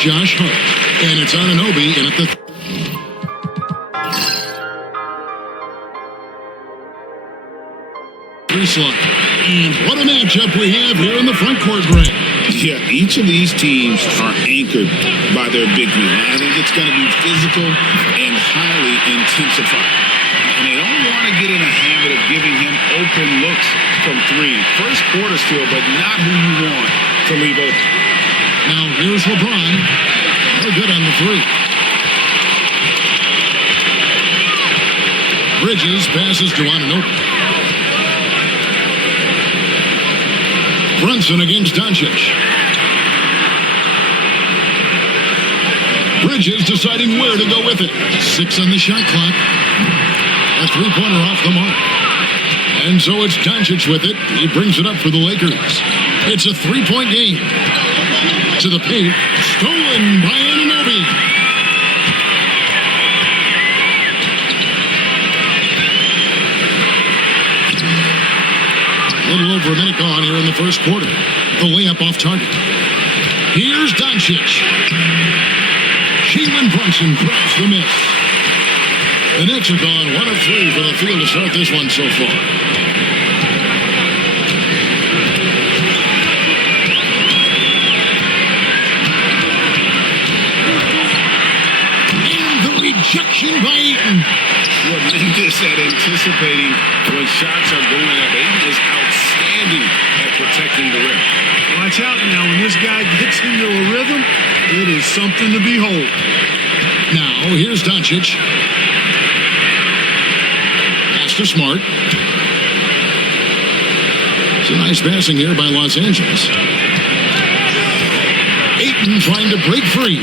Josh Hart. And it's Anunoby in at the... slot. And what a matchup we have here in the front court, Greg. Yeah, each of these teams are anchored by their big men. I think it's going to be physical and highly intensified. And they don't want to get in a habit of giving him open looks from three. First quarter still, but not who you want to leave open. Now here's LeBron. No good on the three. Bridges passes to Anunoby. Brunson against Doncic. Bridges deciding where to go with it. 6 on the shot clock. A three-pointer off the mark. And so it's Doncic with it. He brings it up for the Lakers. It's a three-point game. To the paint. Stolen by Anunoby. A little over a minute gone here in the first quarter. The layup off target. Here's Doncic. Jalen Brunson grabs the miss. The Knicks have gone 1 of 3 for the field to start this one so far. And the rejection by Ayton. Tremendous at anticipating when shots are going up. Ayton is outstanding at protecting the rim. Watch out now. When this guy gets into a rhythm, it is something to behold. Now, here's Doncic. Pass to Smart. It's a nice passing here by Los Angeles. Ayton trying to break free.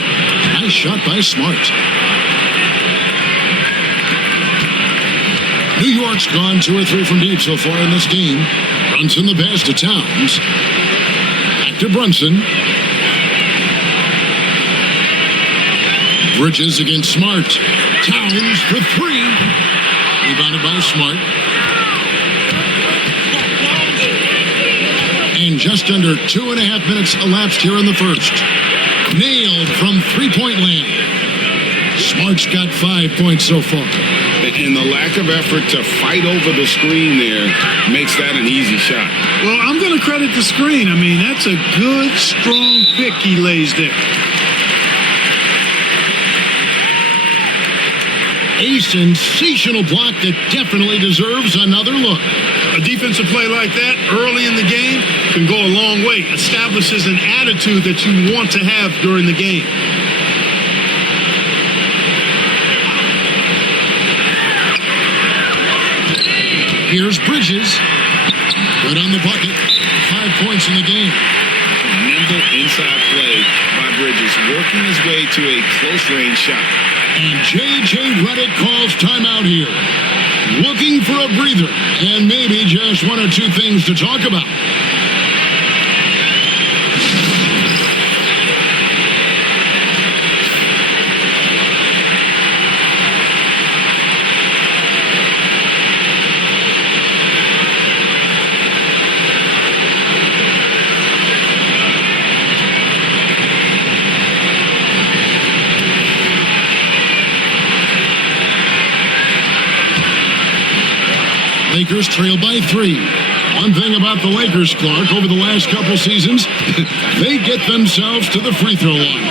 Nice shot by Smart. New York's gone 2 or 3 from deep so far in this game. Brunson the pass to Towns. Back to Brunson. Bridges against Smart. Towns for 3. Rebounded by Smart. And just under 2.5 minutes elapsed here in the first. Nailed from three-point land. Smart's got 5 points so far. And the lack of effort to fight over the screen there makes that an easy shot. Well, I'm going to credit the screen. I mean, that's a good, strong pick he lays there. A sensational block that definitely deserves another look. A defensive play like that early in the game can go a long way. Establishes an attitude that you want to have during the game. Here's Bridges. Good on the bucket. 5 points in the game. Nimble inside play by Bridges, working his way to a close-range shot. And J.J. Redick calls timeout here. Looking for a breather and maybe just 1 or 2 things to talk about. Lakers trail by 3. One thing about the Lakers, Clark, over the last couple seasons, they get themselves to the free throw line.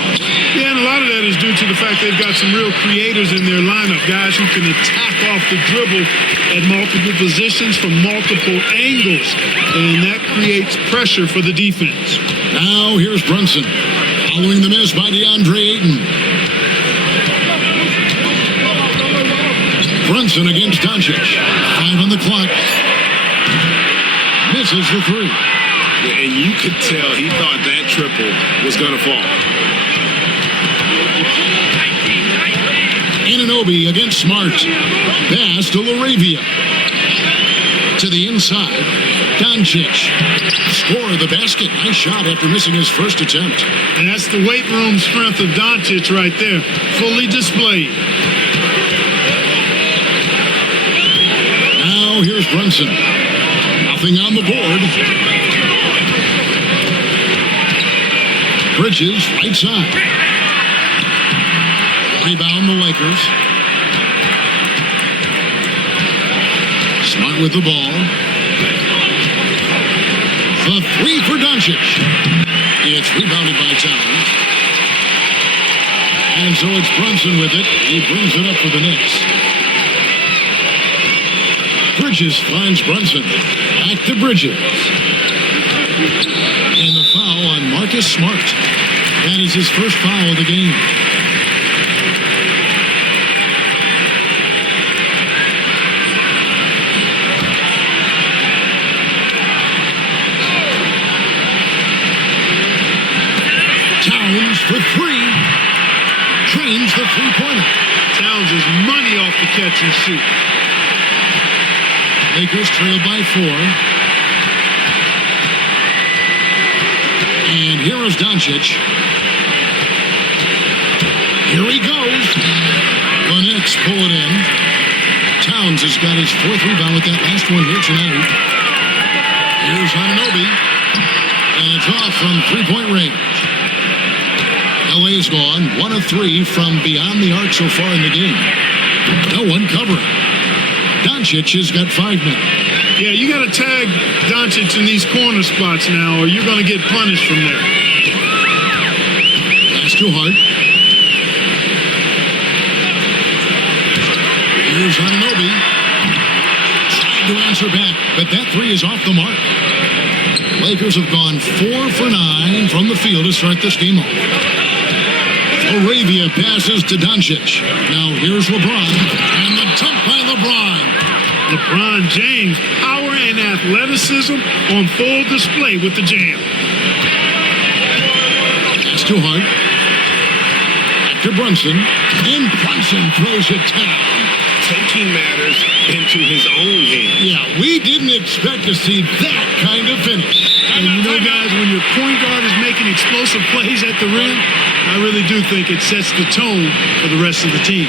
Yeah, and a lot of that is due to the fact they've got some real creators in their lineup, guys who can attack off the dribble at multiple positions from multiple angles, and that creates pressure for the defense. Now here's Brunson, following the miss by DeAndre Ayton. Brunson against Doncic. 5 on the clock. Misses the 3. And you could tell he thought that triple was going to fall. Anunoby against Smart. Pass to LaRavia. To the inside. Doncic. Score the basket. Nice shot after missing his first attempt. And that's the weight room strength of Doncic right there. Fully displayed. Now here's Brunson. Nothing on the board. Bridges right side. Rebound the Lakers. Smart with the ball. The three for Doncic. It's rebounded by Towns. And so it's Brunson with it. He brings it up for the Knicks. Bridges finds Brunson. Back to Bridges. And the foul on Marcus Smart. That is his first foul of the game. Towns for three. Trains the three-pointer. Towns is money off the catch and shoot. Lakers trail by 4. And here is Doncic. Here he goes. The Knicks pull it in. Towns has got his 4th rebound with that last one here tonight. Here's Anunoby. And it's off from three-point range. LA's gone 1 of 3 from beyond the arc so far in the game. No one covering. Doncic has got 5 men. Yeah, you got to tag Doncic in these corner spots now, or you're going to get punished from there. That's too hard. Here's Anunoby. Trying to answer back, but that 3 is off the mark. Lakers have gone 4 for 9 from the field to start this game off. Arabia passes to Doncic. Now here's LeBron. And the dunk by LeBron. LeBron James, power and athleticism on full display with the jam. That's too hard. Back to Brunson. And Brunson throws it down. Taking matters into his own hands. Yeah, we didn't expect to see that kind of finish. And you know, guys, when your point guard is making explosive plays at the rim, I really do think it sets the tone for the rest of the team.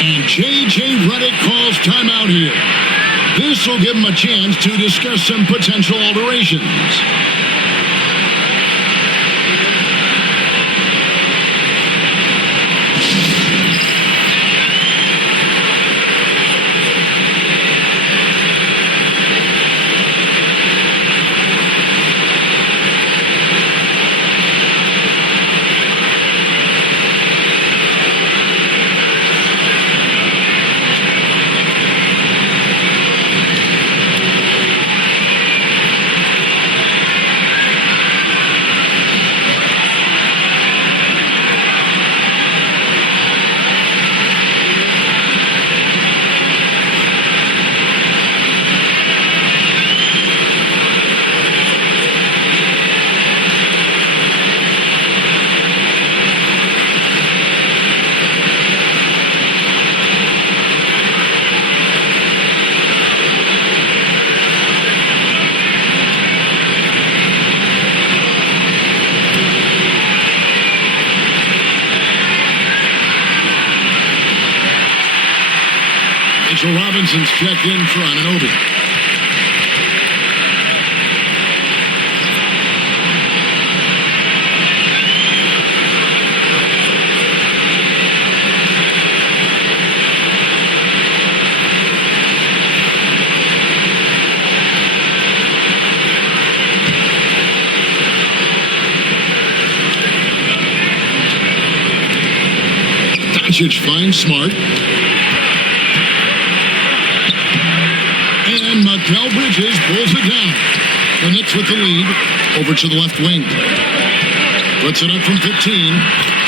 And J.J. Redick calls timeout here. This will give him a chance to discuss some potential alterations. Robinson's checked in for Anunoby. Doncic finds Smart. And Mikal Bridges pulls it down. The Knicks with the lead. Over to the left wing. Puts it up from 15.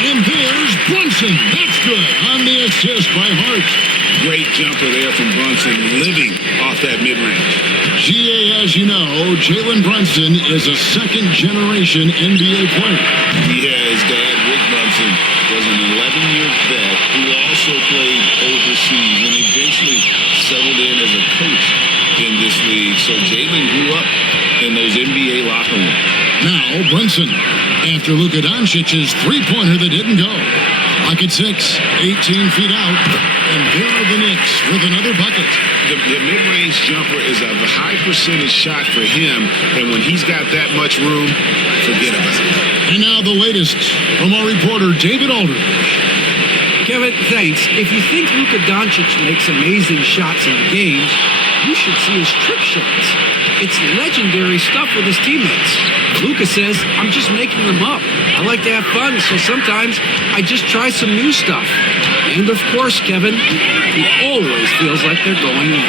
And there's Brunson. That's good on the assist by Hart. Great jumper there from Brunson, living off that mid-range. GA, as you know, Jalen Brunson is a second-generation NBA player. His dad, Rick Brunson, was an 11-year vet who also played overseas and eventually settled in as a coach in this league. So Jalen grew up in those NBA locker rooms. Now Brunson, after Luka Doncic's three-pointer that didn't go. Pocket 6, 18 feet out, and there are the Knicks with another bucket. The mid-range jumper is a high percentage shot for him, and when he's got that much room, forget about it. And now the latest from our reporter, David Aldridge. Kevin, thanks. If you think Luka Doncic makes amazing shots in the games, you should see his trick shots. It's legendary stuff with his teammates. Luka says, I'm just making them up. I like to have fun, so sometimes I just try some new stuff. And of course, Kevin, he always feels like they're going in.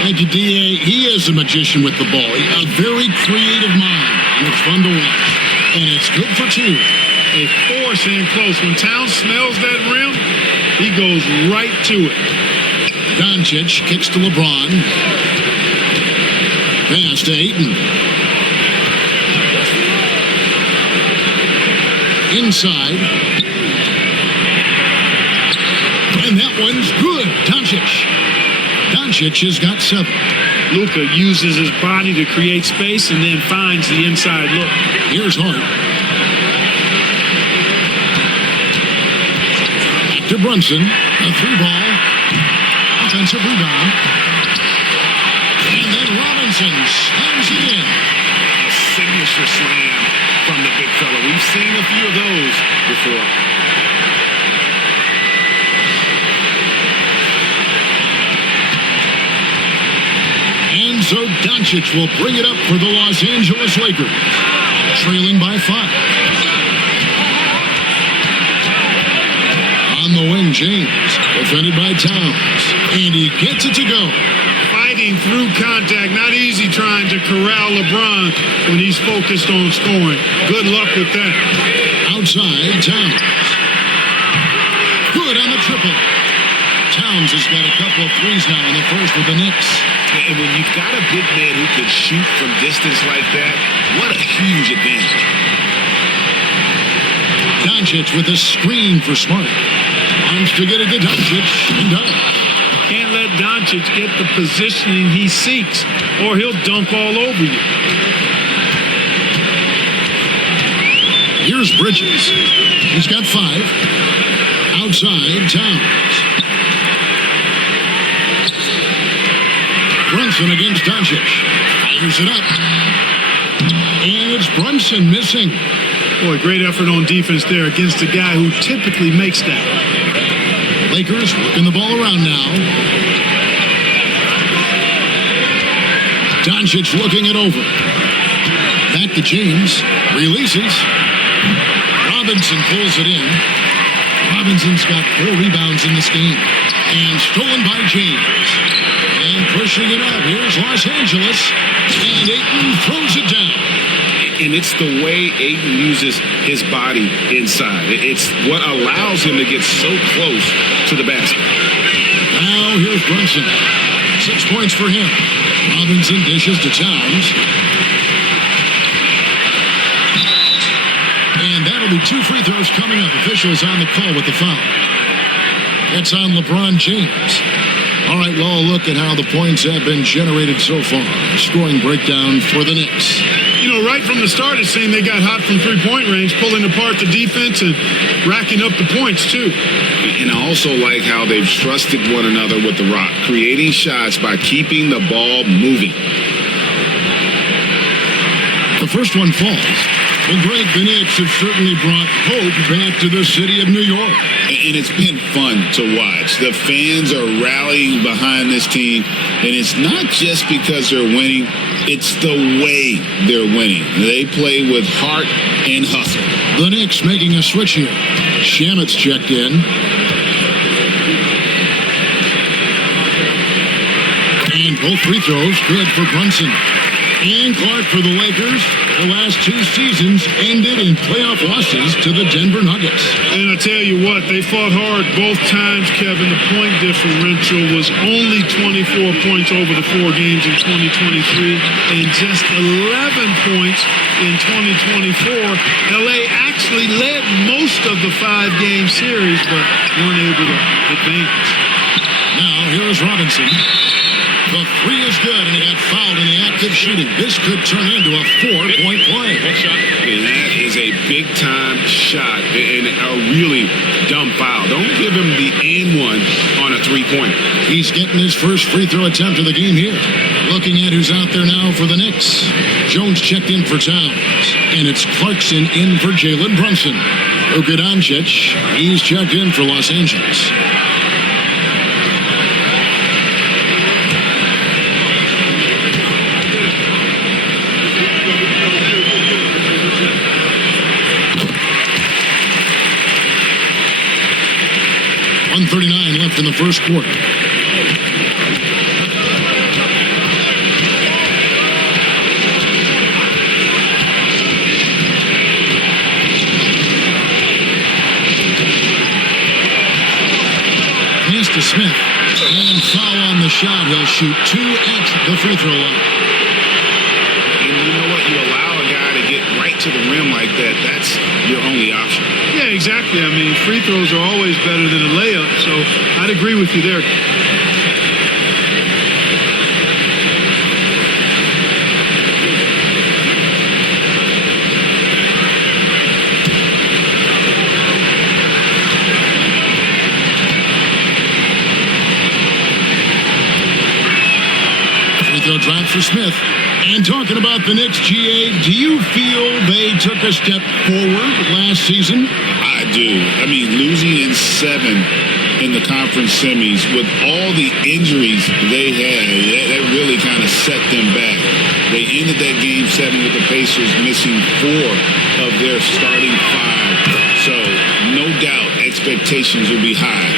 Thank you, D.A. He is a magician with the ball. A very creative mind, and it's fun to watch. And it's good for two. They force in close. When Towns smells that rim, he goes right to it. Doncic kicks to LeBron. Pass to Ayton. Inside. And that one's good. Doncic has got 7. Luka uses his body to create space and then finds the inside look. Here's Hart. Back to Brunson. A 3-ball. Offensive rebound. And then Robinson slams it in. A signature slam from the big fella. We've seen a few of those before. And so Doncic will bring it up for the Los Angeles Lakers, trailing by 5. On the wing, James, defended by Towns, and he gets it to go. Fighting through contact, not easy trying to corral LeBron when he's focused on scoring. Good luck with that. Outside, Towns. Good on the triple. Towns has got a couple of threes now in the first with the Knicks. And when you've got a big man who can shoot from distance like that, what a huge advantage. Doncic with a screen for Smart. Wants to get it to Doncic and does. Can't let Doncic get the positioning he seeks, or he'll dunk all over you. Here's Bridges. He's got 5. Outside, Towns. Brunson against Doncic. Fires it up. And it's Brunson missing. Boy, great effort on defense there against a guy who typically makes that. Lakers working the ball around now. Doncic looking it over. Back to James. Releases. Robinson pulls it in. Robinson's got 4 rebounds in this game. And stolen by James. And pushing it up. Here's Los Angeles. And Ayton throws it down. And it's the way Ayton uses his body inside. It's what allows him to get so close to the basket. Now here's Brunson. 6 points for him. Robinson dishes to Towns. And that'll be 2 free throws coming up. Officials on the call with the foul. That's on LeBron James. All right, well, a look at how the points have been generated so far. Scoring breakdown for the Knicks. You know, right from the start, it seemed they got hot from three-point range, pulling apart the defense and racking up the points, too. And I also like how they've trusted one another with the rock, creating shots by keeping the ball moving. The first one falls. Well, Greg, the Knicks have certainly brought hope back to the city of New York. And it's been fun to watch. The fans are rallying behind this team, and it's not just because they're winning, it's the way they're winning. They play with heart and hustle. The Knicks making a switch here. Shamet's checked in. And both free throws good for Brunson. And Clark for the Lakers. Their last 2 seasons ended in playoff losses to the Denver Nuggets. And I tell you what, they fought hard both times, Kevin. The point differential was only 24 points over the 4 games in 2023 and just 11 points in 2024. LA actually led most of the 5-game series, but weren't able to advance. Now, here is Robinson. The 3 is good, and he got fouled in the act of shooting. This could turn into a 4-point play. And that is a big-time shot and a really dumb foul. Don't give give him the and one on a three-pointer. He's getting his first free throw attempt of the game here. Looking at who's out there now for the Knicks. Jones checked in for Towns. And it's Clarkson in for Jalen Brunson. Luka Doncic, he's checked in for Los Angeles. .139 left in the first quarter. Pass to Smith. And foul on the shot. He'll shoot 2 at the free throw line. And you know what? You allow a guy to get right to the rim like that. That's your only option. Yeah, exactly. I mean, free throws are always better than a layup, so I'd agree with you there. Free throw drop for Smith. And talking about the Knicks, GA, do you feel they took a step forward last season? I do. I mean, losing in 7 in the conference semis with all the injuries they had, that really kind of set them back. They ended that game 7 with the Pacers missing 4 of their starting 5. So, no doubt, expectations will be high.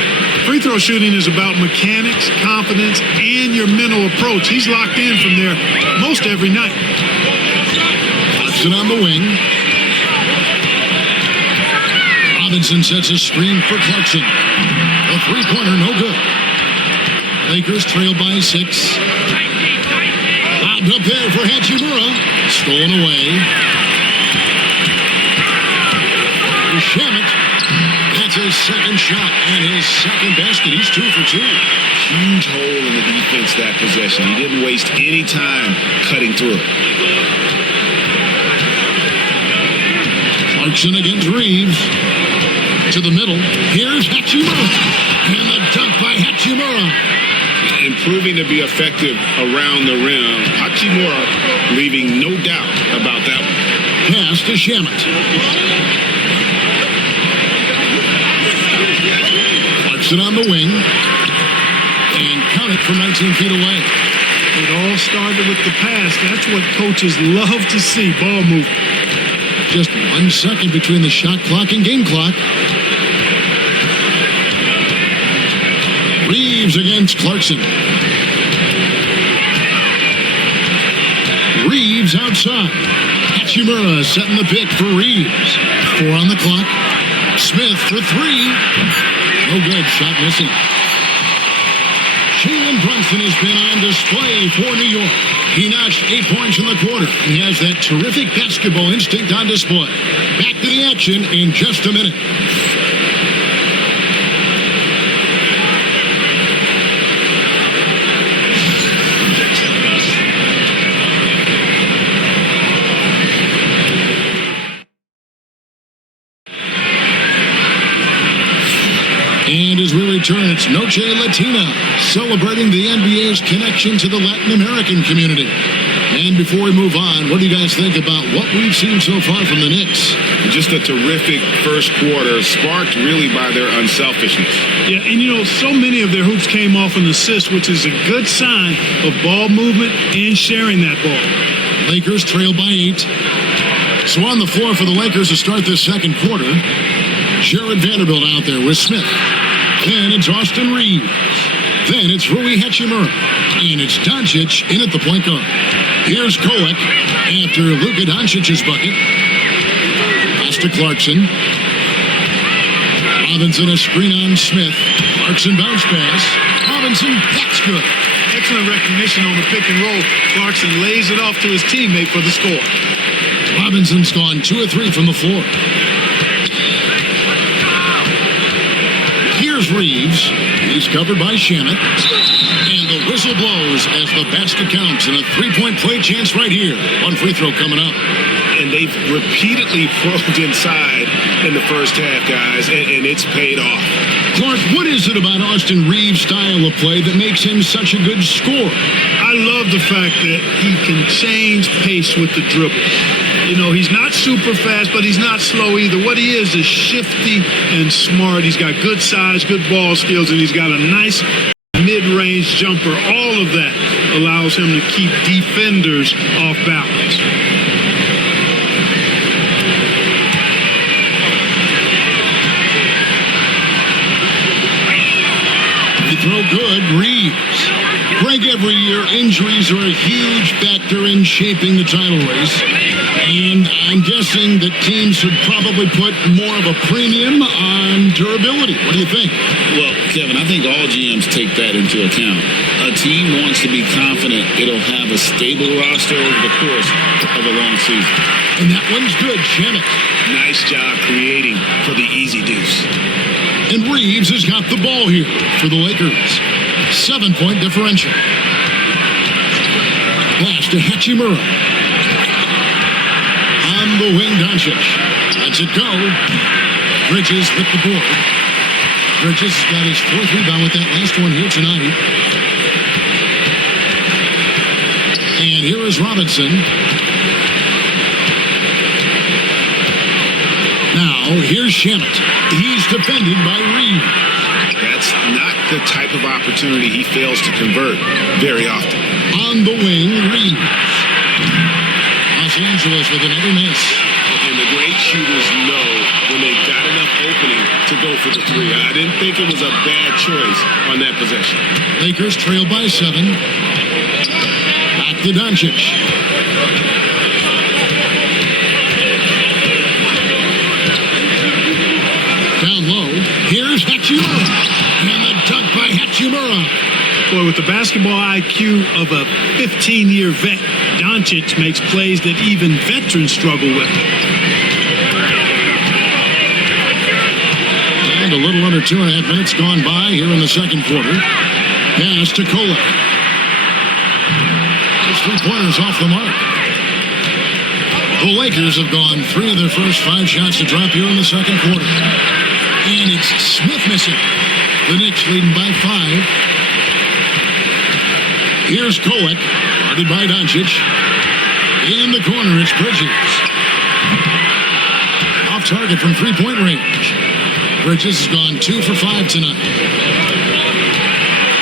Free throw shooting is about mechanics, confidence, and your mental approach. He's locked in from there most every night. Clarkson on the wing. Robinson sets a screen for Clarkson. A three-pointer, no good. Lakers trail by 6. Lobbed up there for Hachimura. Stolen away. Shamet. That's his second shot and his second basket. He's 2 for 2. Huge hole in the defense that possession. He didn't waste any time cutting through. Clarkson against Reeves. To the middle. Here's Hachimura. And the dunk by Hachimura. Improving to be effective around the rim. Hachimura leaving no doubt about that one. Pass to Shamet. Clarkson on the wing. And count it from 19 feet away. It all started with the pass. That's what coaches love to see, ball movement. Just 1 second between the shot clock and game clock. Reeves against Clarkson. Reeves outside. Hachimura setting the pick for Reeves. 4 on the clock. Smith for 3. No good. Shot missing. Jalen Brunson has been on display for New York. He notched 8 points in the quarter and has that terrific basketball instinct on display. Back to the action in just a minute. And as we return, it's Noche Latina, celebrating the NBA's connection to the Latin American community. And before we move on, what do you guys think about what we've seen so far from the Knicks? Just a terrific first quarter, sparked really by their unselfishness. Yeah, and you know, so many of their hoops came off an assist, which is a good sign of ball movement and sharing that ball. Lakers trail by 8. So on the floor for the Lakers to start this second quarter, Jared Vanderbilt out there with Smith. Then it's Austin Reeves. Then it's Rui Hachimura. And it's Doncic in at the point guard. Here's Kolek after Luka Doncic's bucket. Pass to Clarkson. Robinson a screen on Smith. Clarkson bounce pass. Robinson, that's good. Excellent recognition on the pick and roll. Clarkson lays it off to his teammate for the score. Robinson's gone 2 of 3 from the floor. Here's Reeves. He's covered by Shamet. And the The whistle blows as the basket counts, and a three-point play chance right here. One free throw coming up. And they've repeatedly probed inside in the first half, guys, and it's paid off. Clark, what is it about Austin Reeves' style of play that makes him such a good scorer? I love the fact that he can change pace with the dribble. You know, he's not super fast, but he's not slow either. What he is shifty and smart. He's got good size, good ball skills, and he's got a nice mid-range jumper. All of that allows him to keep defenders off balance. Throw good, Reeves. Greg, every year injuries are a huge factor in shaping the title race. And I'm guessing that teams should probably put more of a premium on durability. What do you think? Well, Kevin, I think all GMs take that into account. A team wants to be confident it'll have a stable roster over the course of a long season. And that one's good, Shannon. Nice job creating for the easy deuce. And Reeves has got the ball here for the Lakers. 7-point differential. Pass to Hachimura. On the wing, Doncic. Lets it go. Bridges with the board. Bridges has got his fourth rebound with that last one here tonight. And here is Robinson. Now, here's Shamet. He's defended by Reeves. That's not the type of opportunity he fails to convert very often. On the wing, Reeves. Los Angeles with another miss. And the great shooters know when they've got enough opening to go for the three. I didn't think it was a bad choice on that possession. Lakers trail by 7. Back to Doncic. Down low. Here's Hachimura. And the dunk by Hachimura. Boy, with the basketball IQ of a 15-year vet, Doncic makes plays that even veterans struggle with. And a little under 2.5 minutes gone by here in the second quarter. Pass to Kolek. His three-pointers off the mark. The Lakers have gone 3 of their first 5 shots to drop here in the second quarter. And it's Smith missing. The Knicks leading by 5. Here's Kolek, guarded by Doncic. In the corner, it's Bridges. Off target from three-point range. Bridges has gone 2 for 5 tonight.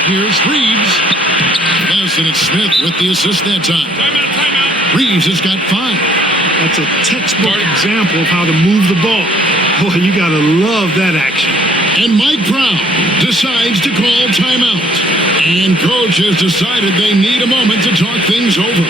Here's Reeves. Yes, and it's Smith with the assist that time. Reeves has got 5. That's a textbook example of how to move the ball. Boy, you got to love that action. And Mike Brown decides to call timeout. And coach has decided they need a moment to talk things over.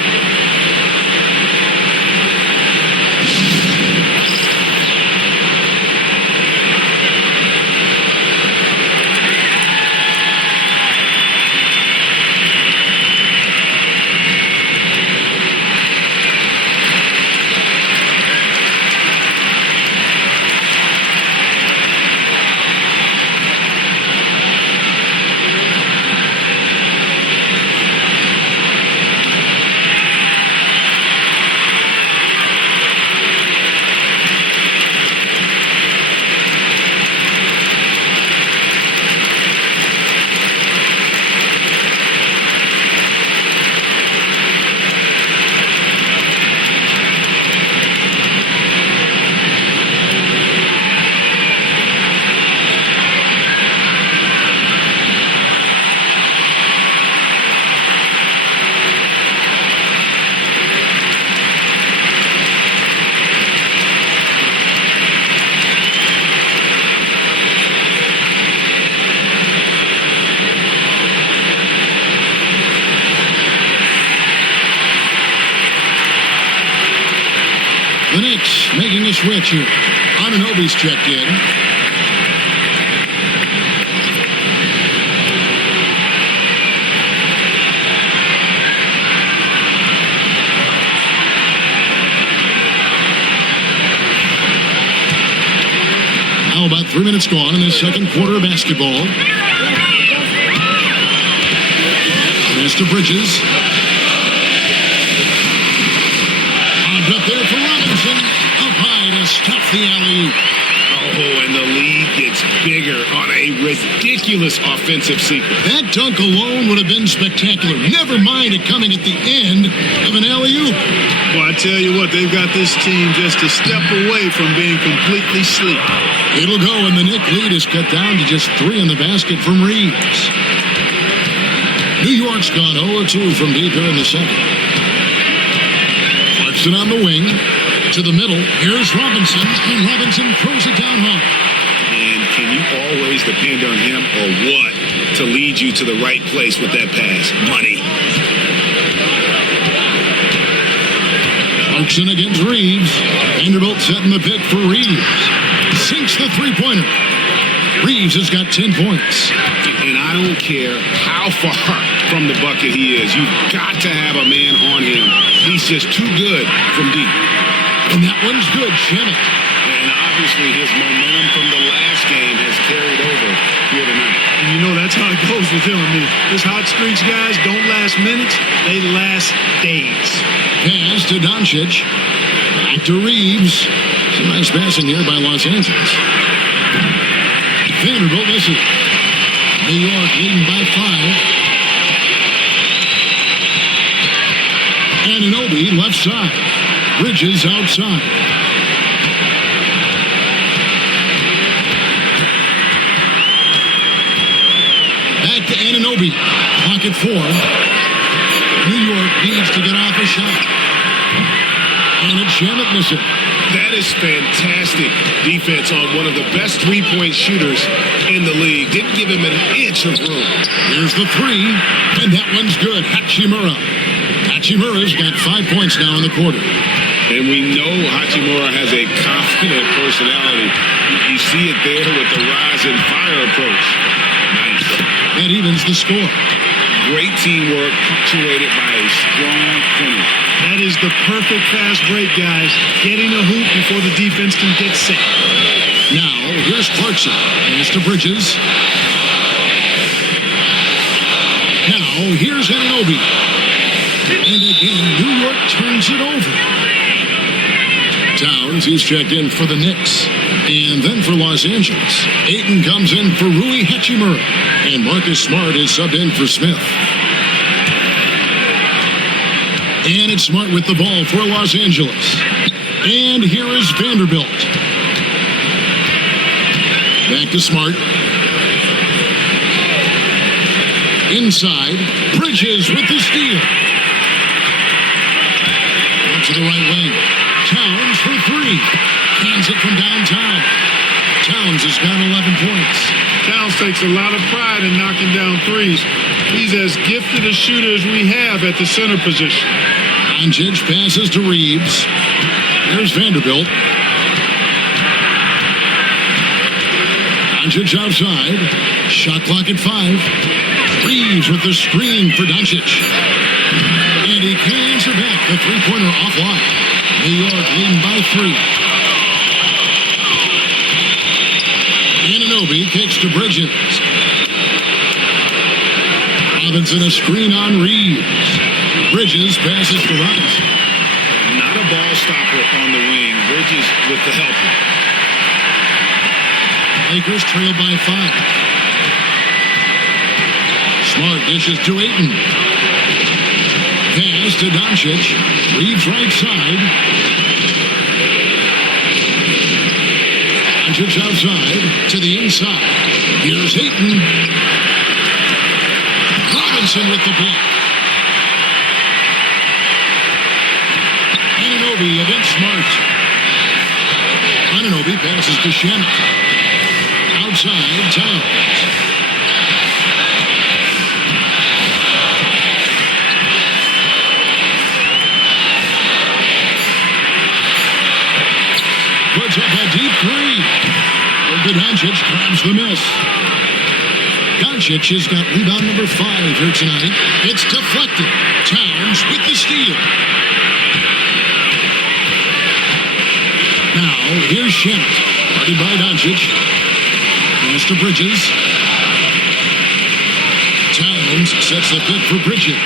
The Knicks making a switch here. Anunoby's checked in. Now about 3 minutes gone in this second quarter of basketball. Pass to Bridges. Up there for Robinson. Up high to stuff the alley-oop. Oh, and the lead gets bigger on a ridiculous offensive sequence. That dunk alone would have been spectacular. Never mind it coming at the end of an alley-oop. Well, I tell you what, they've got this team just a step away from being completely sleep. It'll go, and the Knicks lead is cut down to just 3 in the basket from Reeves. New York's gone 0-2 from deep here in the second. Clarkson on the wing. To the middle. Here's Robinson, and Robinson throws it down hard. And can you always depend on him or what to lead you to the right place with that pass? Money. Clarkson against Reeves. Vanderbilt setting the pick for Reeves. Sinks the three-pointer. Reeves has got 10 points. And I don't care how far from the bucket he is. You've got to have a man on him. He's just too good from deep. And that one's good, Shannon. And obviously his momentum from the last game has carried over here tonight. And you know, that's how it goes with him. I mean, his hot streaks, guys, don't last minutes. They last days. Pass to Doncic. Back to Reeves. Some nice passing here by Los Angeles. Vanderbilt misses. New York leading by 5. Anunoby left side. Bridges outside. Back to Anunoby. Clock at 4. New York needs to get off a shot. And it's Shannon missing. That is fantastic defense on one of the best three-point shooters in the league. Didn't give him an inch of room. Here's the 3, and that one's good. Hachimura. Hachimura's got 5 points now in the quarter. And we know Hachimura has a confident personality. You see it there with the rise and fire approach. Nice. That evens the score. Great teamwork punctuated by a strong finish. That is the perfect fast break, guys. Getting a hoop before the defense can get set. Now, here's Clarkson. Pass to Bridges. Now, here's Anunoby. And again, New York turns it over. Towns, he's checked in for the Knicks. And then for Los Angeles, Ayton comes in for Rui Hachimura. And Marcus Smart is subbed in for Smith. And it's Smart with the ball for Los Angeles. And here is Vanderbilt. Back to Smart. Inside, Bridges with the steal. Out to the right wing. Towns for 3. Hands it from downtown. Towns has got 11 points. Towns takes a lot of pride in knocking down threes. He's as gifted a shooter as we have at the center position. Doncic passes to Reeves. There's Vanderbilt. Doncic outside. Shot clock at 5. Reeves with the screen for Doncic. And he cleans her back. The three-pointer offline. New York leading by 3. Anunoby kicks to Bridges. Robinson a screen on Reeves. Bridges passes to Robinson. Not a ball stopper on the wing. Bridges with the helper. Lakers trail by 5. Smart dishes to Ayton. Pass to Doncic. Reeves right side. Doncic outside to the inside. Here's Ayton. Robinson with the block. Anunoby against Smart. Anunoby passes to Shannon. Outside, Towns. Puts up a deep 3. Doncic grabs the miss. Doncic has got rebound number 5 here tonight. It's deflected. Towns with the steal. Now, here's Shannon. Guarded by Doncic. Pass to Bridges. Towns sets the pick for Bridges.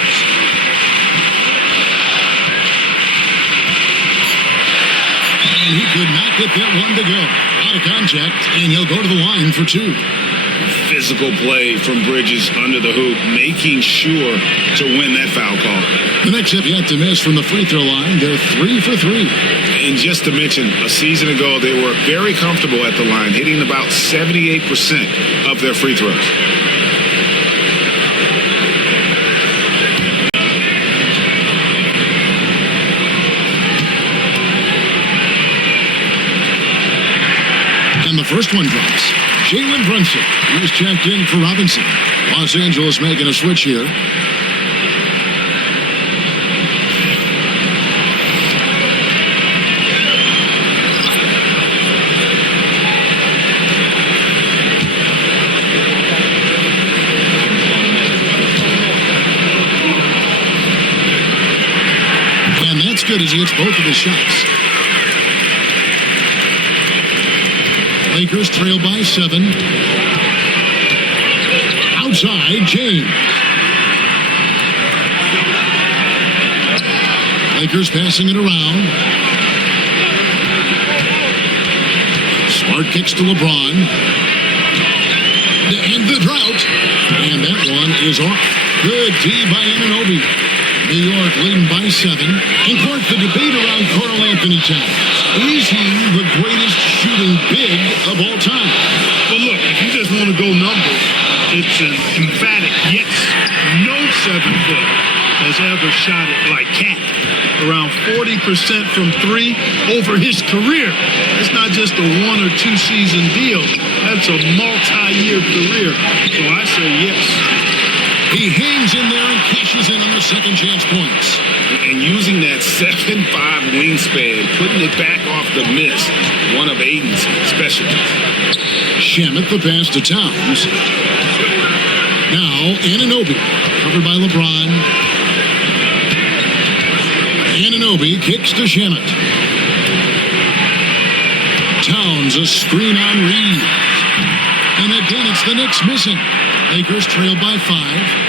And he could not get that one to go. Out of contact, and he'll go to the line for two. Physical play from Bridges under the hoop, making sure to win that foul call. The Knicks have yet to miss from the free throw line. They're 3 for 3. And just to mention, a season ago, they were very comfortable at the line, hitting about 78% of their free throws. And the first one drops. Jalen Brunson, who's checked in for Robinson. Los Angeles making a switch here. And that's good as he hits both of his shots. Lakers trail by 7. Outside, James. Lakers passing it around. Smart kicks to LeBron. And the drought. And that one is off. Good D by Anunoby. New York leading by 7. In court, the debate around Karl Anthony Towns. Is he the greatest shooting big of all time? Well, look, if you just want to go numbers, it's an emphatic yes. No 7-foot has ever shot it like Cat. Around 40% from 3 over his career. That's not just a 1 or 2 season deal. That's a multi-year career. So I say yes. He hangs in there and cashes in on the second chance points. And using that 7'5" wingspan, putting it back off the miss, one of Aiden's specialties. Shamet the pass to Towns. Now Anunoby, covered by LeBron. Anunoby kicks to Shamet. Towns a screen on Reed. And again, it's the Knicks missing. Lakers trail by 5.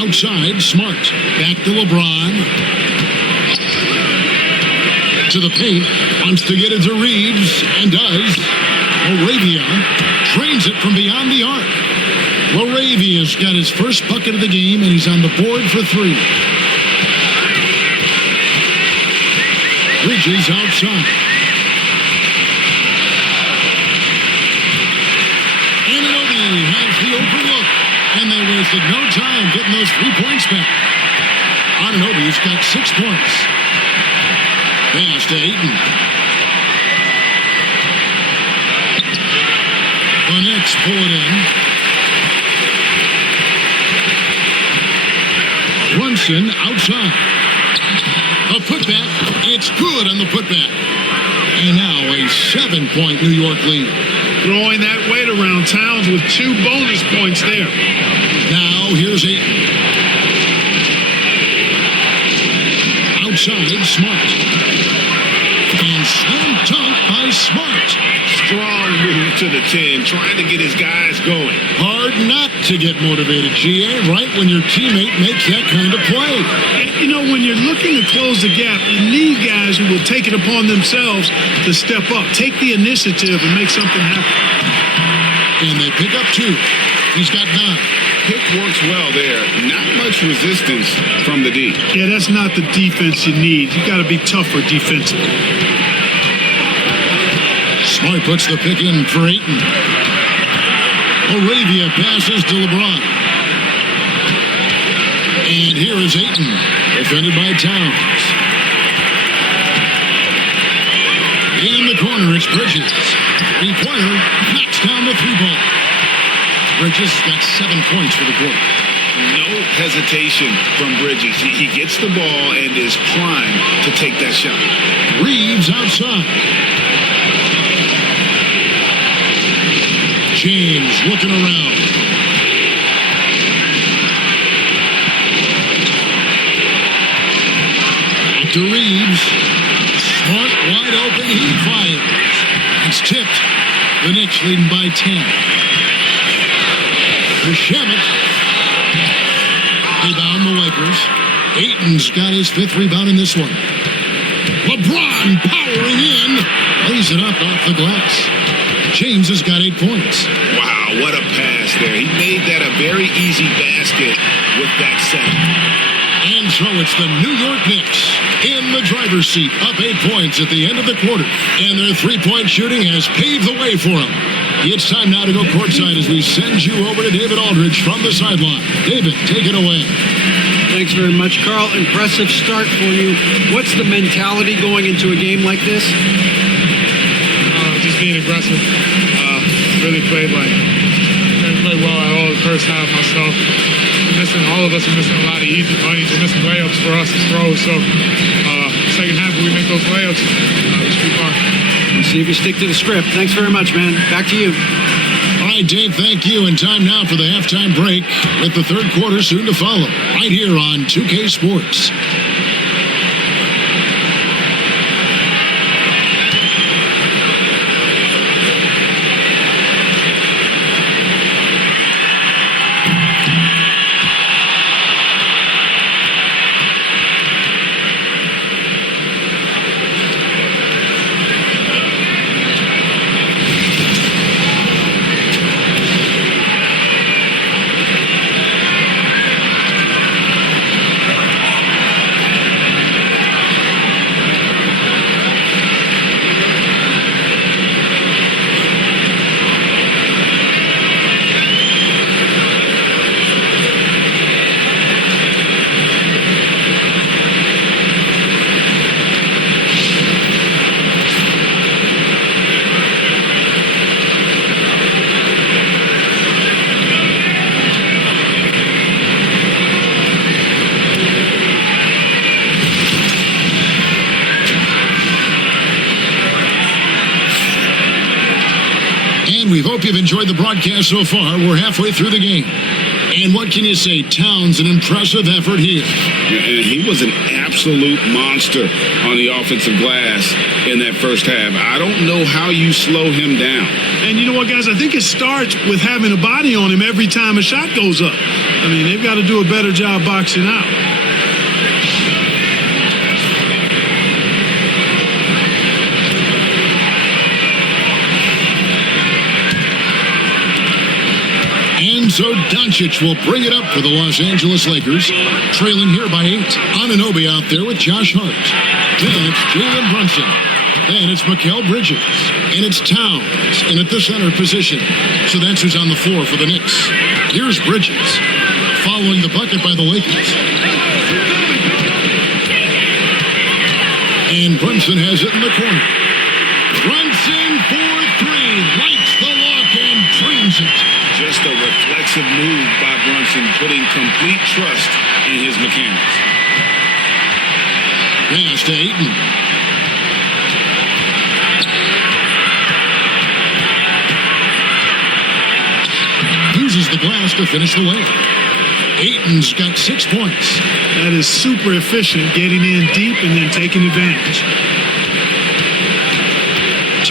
Outside, Smart. Back to LeBron. To the paint. Wants to get it to Reeves. And does. Laravia trains it from beyond the arc. Laravia's got his first bucket of the game, and he's on the board for 3. Bridges outside. Anunoby has the open look, and they wasted no time getting those 3 points back. Anunoby's got 6 points. Pass to Ayton. The Knicks pull it in. Brunson outside. A putback. It's good on the putback. And now a 7-point New York lead. Throwing that weight around. Towns with 2 bonus points there. Now here's Ayton. Outside, Smart. And slam dunk by Smart. Strong move to the 10, trying to get his guys going. Hard not to get motivated, GA, right when your teammate makes that kind of play. You know, when you're looking to close the gap, you need guys who will take it upon themselves to step up, take the initiative, and make something happen. And they pick up 2. He's got 9. Pick works well there. Not much resistance from the D. Yeah, that's not the defense you need. You got to be tougher defensively. Smart puts the pick in for Ayton. Laravia passes to LeBron. And here is Ayton, defended by Towns. In the corner, it's Bridges. Three-pointer knocks down the 3-ball. Bridges got 7 points for the quarter. No hesitation from Bridges. He gets the ball and is primed to take that shot. Reeves outside. James looking around. Back to Reeves. Smart wide open. He fires. It's tipped. The Knicks leading by 10. to Shamet. Rebound the Lakers. Ayton's got his 5th rebound in this one. LeBron powering in. Lays it up off the glass. James has got 8 points. Wow, what a pass there. He made that a very easy basket with that set. And so it's the New York Knicks in the driver's seat, up 8 points at the end of the quarter. And their 3-point shooting has paved the way for them. It's time now to go courtside as we send you over to David Aldridge from the sideline. David, take it away. Thanks very much, Carl. Impressive start for you. What's the mentality going into a game like this? Just being aggressive. Really played well at all the first half myself. All of us are missing a lot of easy bunnies. We're missing layups for us to throw. So second half, when we make those layups, we should be fine. Let's see if you stick to the script. Thanks very much, man. Back to you. All right, Dave, thank you. And time now for the halftime break with the third quarter soon to follow right here on 2K Sports. We hope you've enjoyed the broadcast so far. We're halfway through the game. And what can you say? Towns, an impressive effort here. And he was an absolute monster on the offensive glass in that first half. I don't know how you slow him down. And you know what, guys? I think it starts with having a body on him every time a shot goes up. I mean, they've got to do a better job boxing out. So Doncic will bring it up for the Los Angeles Lakers, trailing here by 8. Anunoby out there with Josh Hart. Then it's Jalen Brunson. Then it's Mikal Bridges. And it's Towns in at the center position. So that's who's on the floor for the Knicks. Here's Bridges, following the bucket by the Lakers. And Brunson has it in the corner. Brunson for 3, lights the lock and drains it. Just a reflexive move by Brunson, putting complete trust in his mechanics. Pass to Ayton. Uses the glass to finish the layup. Ayton's got 6 points. That is super efficient, getting in deep and then taking advantage.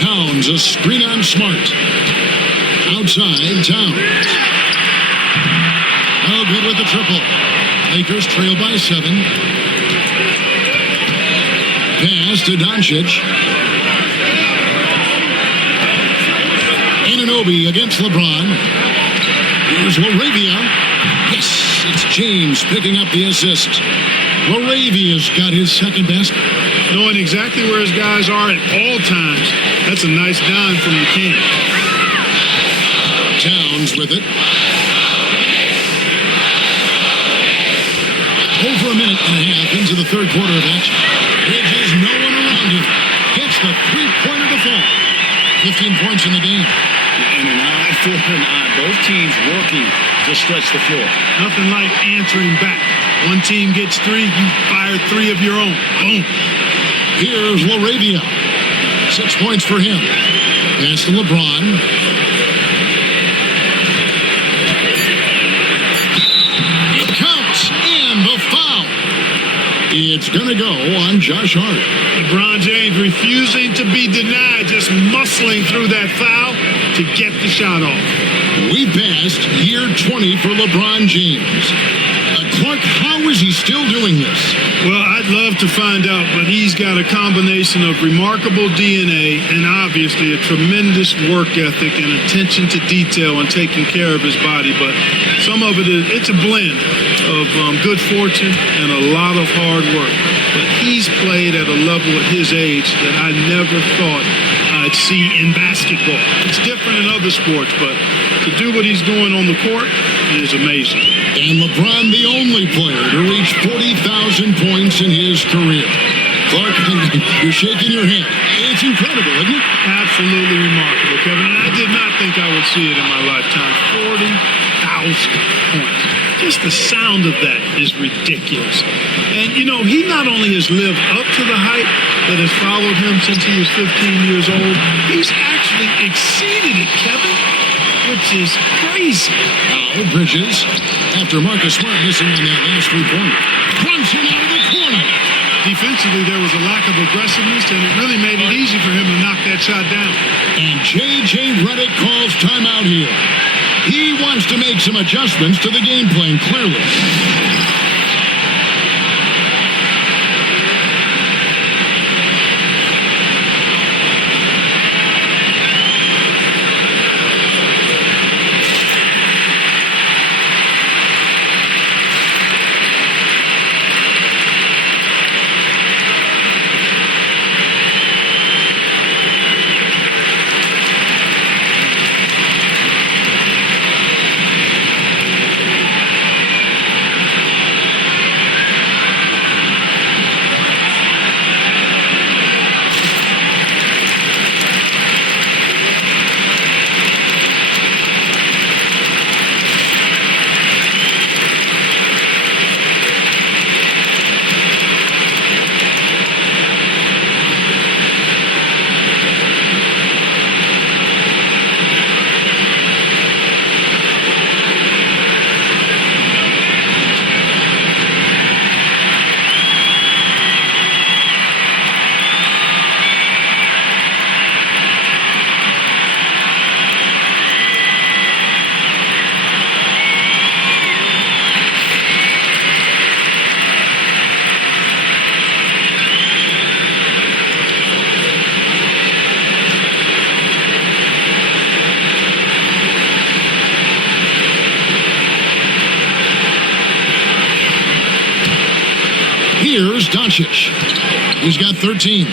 Towns, a screen on Smart. Outside, Towns. Oh, good with the triple. Lakers trail by 7. Pass to Doncic. Anunoby against LeBron. Here's Laravia. Yes, it's James picking up the assist. Laravia's got his second basket. Knowing exactly where his guys are at all times. That's a nice dime from the king. Towns with it. Over a minute and a half into the third quarter of action. Bridges, no one around him. Gets the three-pointer to fall. 15 points in the game. And an eye for an eye. Both teams working to stretch the floor. Nothing like answering back. One team gets 3, you fire 3 of your own. Boom. Here's Laravia. 6 points for him. Pass to LeBron. It counts, and the foul. It it's going to go on Josh Hart. LeBron James refusing to be denied, just muscling through that foul to get the shot off. We passed year 20 for LeBron James. Clark, how is he still doing this? Well, I'd love to find out, but he's got a combination of remarkable DNA and obviously a tremendous work ethic and attention to detail and taking care of his body. But some of it's a blend of good fortune and a lot of hard work. But he's played at a level at his age that I never thought I'd see in basketball. It's different in other sports, but to do what he's doing on the court is amazing. And LeBron, the only player to reach 40,000 points in his career. Clark, you're shaking your head. It's incredible, isn't it? Absolutely remarkable, Kevin. And I did not think I would see it in my lifetime. 40,000 points. Just the sound of that is ridiculous. And, you know, he not only has lived up to the hype that has followed him since he was 15 years old, he's actually exceeded it, Kevin, which is crazy. Now, Bridges, after Marcus Smart missing on that last three-pointer. Brunson out of the corner. Defensively, there was a lack of aggressiveness, and it really made it easy for him to knock that shot down. And J.J. Redick calls timeout here. He wants to make some adjustments to the game plan, clearly. Here's Doncic. He's got 13.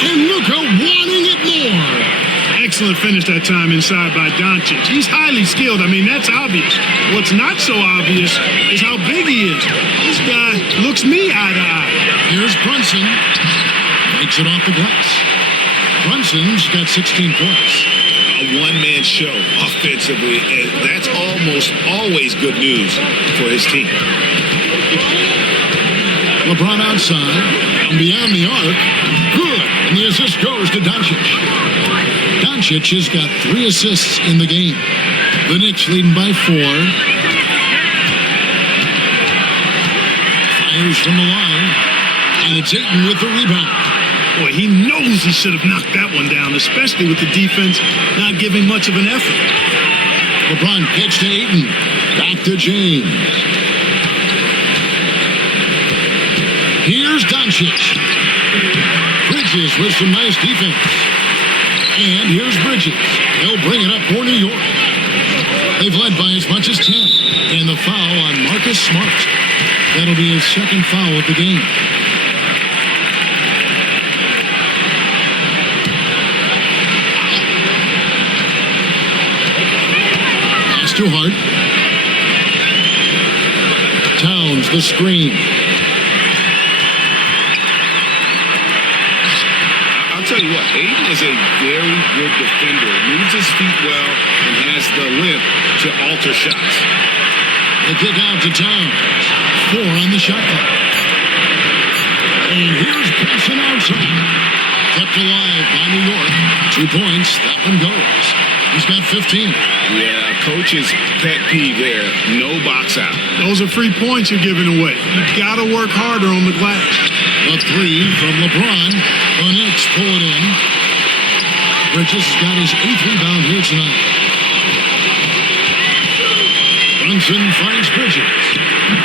And Luka wanting it more. Excellent finish that time inside by Doncic. He's highly skilled. I mean, that's obvious. What's not so obvious is how big he is. This guy looks me eye to eye. Here's Brunson. Makes it off the glass. Brunson's got 16 points. A one-man show offensively, and that's almost always good news for his team. LeBron outside, and beyond the arc, good, and the assist goes to Doncic. Doncic has got 3 assists in the game. The Knicks leading by 4. Fires from the line, and it's Ayton with the rebound. Boy, he knows he should have knocked that one down, especially with the defense not giving much of an effort. LeBron pitch to Ayton. Back to James. Here's Doncic. Bridges with some nice defense. And here's Bridges. They'll bring it up for New York. They've led by as much as 10. And the foul on Marcus Smart. That'll be his second foul of the game. Too hard. Towns the screen. I'll tell you what, Ayton is a very good defender. Moves his feet well and has the length to alter shots. They kick out to Towns. 4 on the shot clock. And here's Brunson outside. Kept alive by New York. 2 points. That one goes. He's got 15. Yeah, coach's pet peeve there. No box out. Those are free points you're giving away. You got to work harder on the glass. A three from LeBron. The Knicks pull it in. Bridges has got his 8th rebound here tonight. Brunson finds Bridges.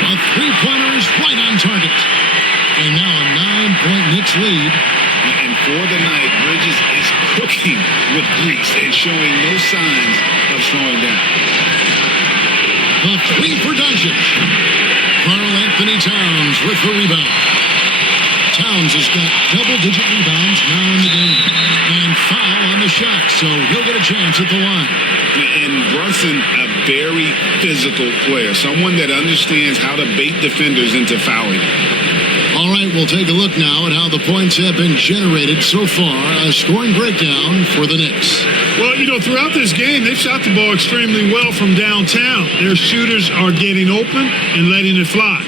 A three-pointer is right on target. And now a 9-point Knicks lead. And for the night, Bridges is cooking with grease and showing no signs of slowing down. The three for Doncic. Karl Anthony Towns with the rebound. Towns has got double-digit rebounds now in the game. And foul on the shot, so he'll get a chance at the line. And Brunson, a very physical player, someone that understands how to bait defenders into fouling. All right, we'll take a look now at how the points have been generated so far. A scoring breakdown for the Knicks. Well, throughout this game, they've shot the ball extremely well from downtown. Their shooters are getting open and letting it fly.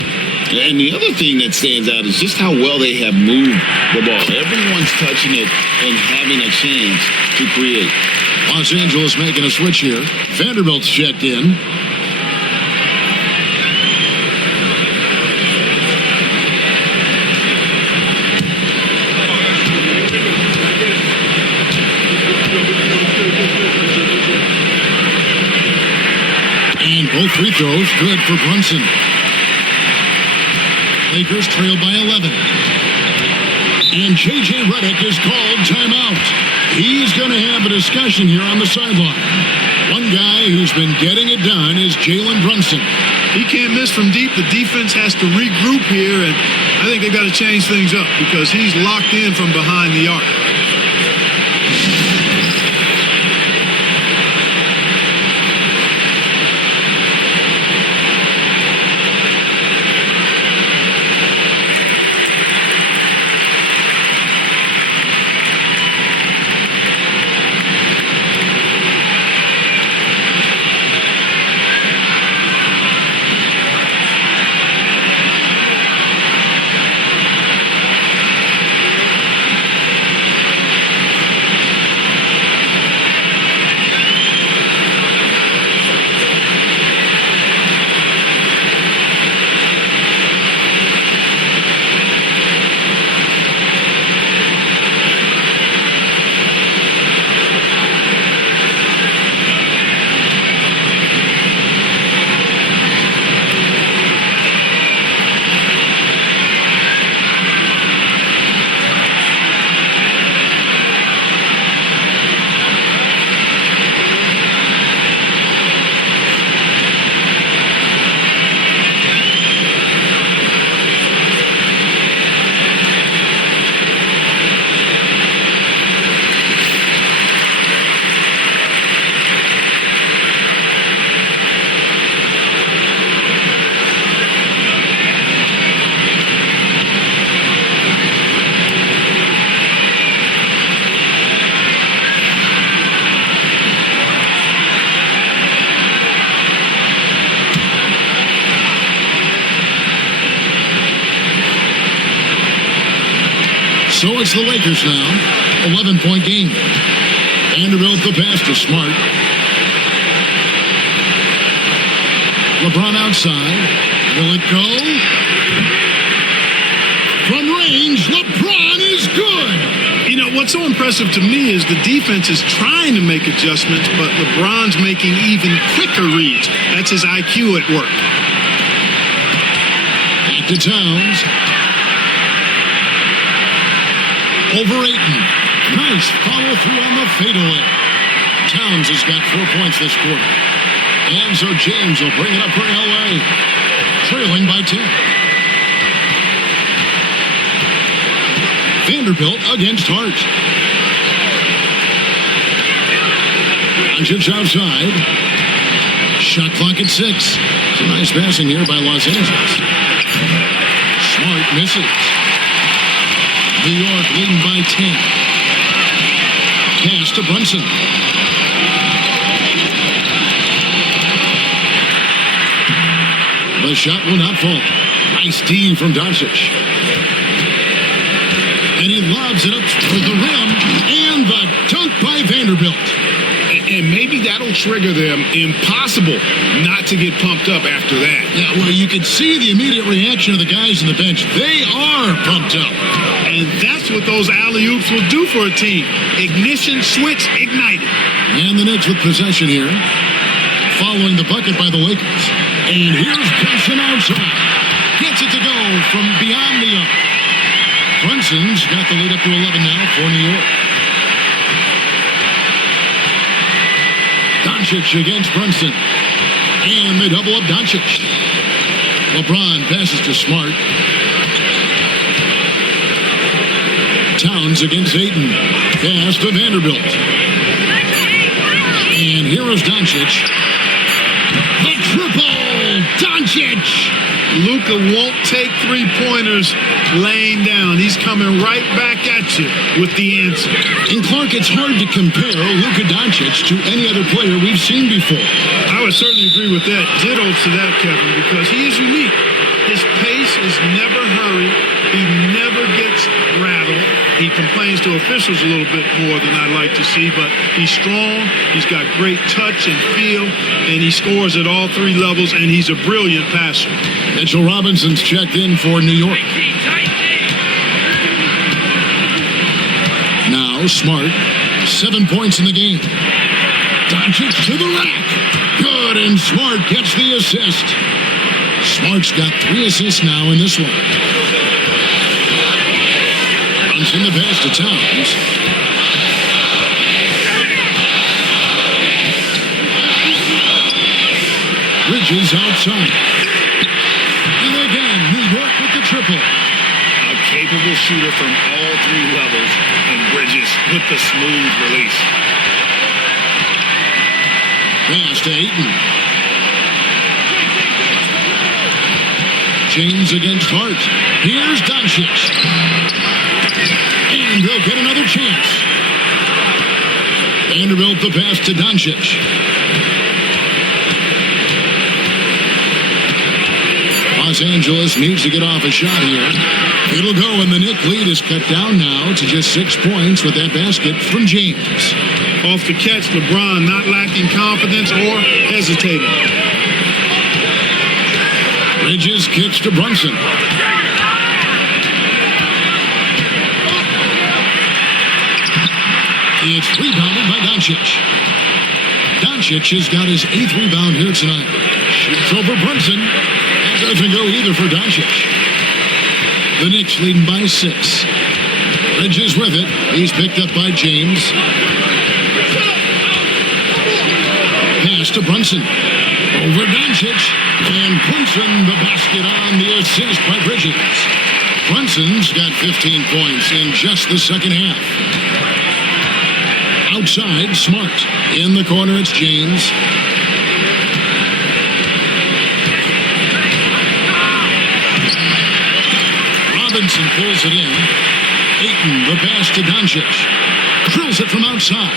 And the other thing that stands out is just how well they have moved the ball. Everyone's touching it and having a chance to create. Los Angeles making a switch here. Vanderbilt's checked in. And both free throws good for Brunson. Lakers trail by 11. And J.J. Redick is called timeout. He's going to have a discussion here on the sideline. One guy who's been getting it done is Jalen Brunson. He can't miss from deep. The defense has to regroup here, and I think they've got to change things up because he's locked in from behind the arc. So it's the Lakers now. 11-point game. Vanderbilt the pass to Smart. LeBron outside. Will it go? From range, LeBron is good. What's so impressive to me is the defense is trying to make adjustments, but LeBron's making even quicker reads. That's his IQ at work. Back to Towns. Over Ayton. Nice follow through on the fadeaway. Towns has got 4 points this quarter. And so James will bring it up for LA. Trailing by 10. Vanderbilt against Hart. Doncic outside. Shot clock at 6. Some nice passing here by Los Angeles. Smart misses. New York leading by 10. Pass to Brunson. The shot will not fall. Nice D from Doncic. And he lobs it up toward the rim. And the dunk by Vanderbilt. And maybe that'll trigger them. Impossible not to get pumped up after that. Yeah, well, you can see the immediate reaction of the guys on the bench. They are pumped up. And that's what those alley-oops will do for a team. Ignition, switch, ignited. And the Knicks with possession here. Following the bucket by the Lakers. And here's Brunson outside. Gets it to go from beyond the arc. Brunson's got the lead up to 11 now for New York. Doncic against Brunson. And they double up Doncic. LeBron passes to Smart. Towns against Ayton. Pass to Vanderbilt. And here is Doncic. The triple! Doncic! Luka won't take three-pointers laying down. He's coming right back at you with the answer. And Clark, it's hard to compare Luka Doncic to any other player we've seen before. I would certainly agree with that. Ditto to that, Kevin, because he is unique. His pace is never hurried. He never gets rattled. He complains to officials a little bit more than I like to see, but he's strong. He's got great touch and feel, and he scores at all three levels, and he's a brilliant passer. Mitchell Robinson's checked in for New York. Now Smart, 7 points in the game. Doncic to the rack. Good, and Smart gets the assist. Smart's got 3 assists now in this one. Runs in the pass to Towns. Bridges outside. And again, New York with the triple. A capable shooter from all 3 levels, and Bridges with the smooth release. Pass to Ayton. James against Hart. Here's Doncic. And they'll get another chance. Vanderbilt the pass to Doncic. Los Angeles needs to get off a shot here. It'll go, and the Knick lead is cut down now to just 6 points with that basket from James. Off the catch, LeBron not lacking confidence or hesitating. Bridges kicks to Brunson. It's rebounded by Doncic. Doncic has got his 8th rebound here tonight. Shoots over Brunson. That doesn't go either for Doncic. The Knicks leading by 6. Bridges with it. He's picked up by James. Pass to Brunson. Over Doncic. And Brunson the basket on the assist by Bridges. Brunson's got 15 points in just the second half. Outside, Smart. In the corner, it's James. Robinson pulls it in. Ayton, the pass to Doncic. Drills it from outside.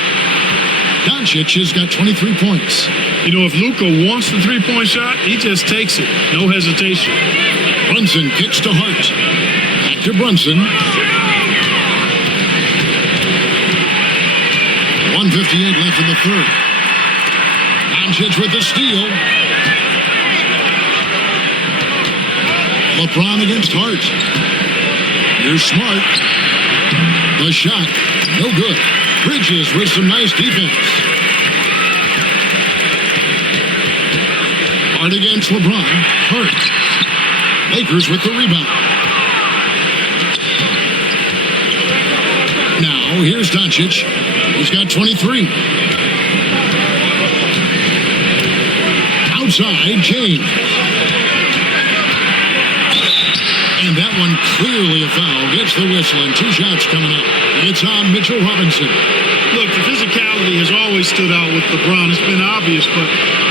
Doncic has got 23 points. You know, if Luka wants the three-point shot, he just takes it. No hesitation. Brunson kicks to Hart. Back to Brunson. 1:58 left in the third. Doncic with the steal. LeBron against Hart. Here's Smart. The shot, no good. Bridges with some nice defense. Hart against LeBron. Hart. Lakers with the rebound. Now, here's Doncic. He's got 23. Outside, James. And that one clearly a foul. Gets the whistle, and 2 shots coming up. It's on Mitchell Robinson. Look, the physicality has always stood out with LeBron. It's been obvious, but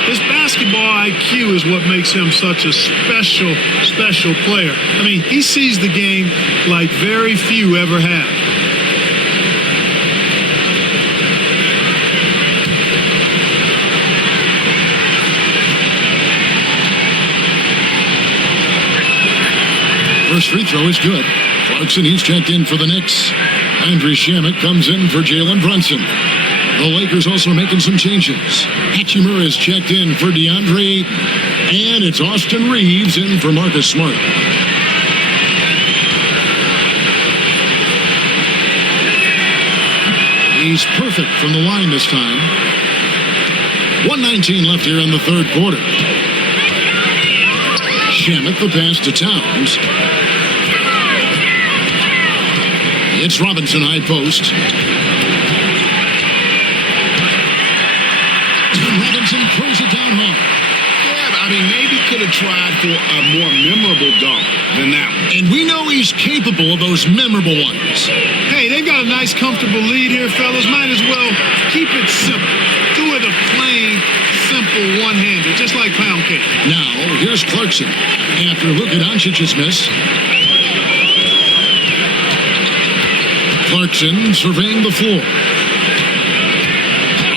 his basketball IQ is what makes him such a special, special player. I mean, he sees the game like very few ever have. First free throw is good. Clarkson, he's checked in for the Knicks. Andrew Shamet comes in for Jalen Brunson. The Lakers also making some changes. Hachimura is checked in for DeAndre Ayton. And it's Austin Reeves in for Marcus Smart. He's perfect from the line this time. 1:19 left here in the third quarter. Shamet the pass to Towns. It's Robinson high post. Robinson throws it down hard. Yeah, I mean, maybe could have tried for a more memorable dunk than that one. And we know he's capable of those memorable ones. Hey, they've got a nice, comfortable lead here, fellas. Might as well keep it simple. Do it a plain, simple one-hander, just like pound cake. Now, here's Clarkson. After Luka Doncic's miss. Clarkson surveying the floor.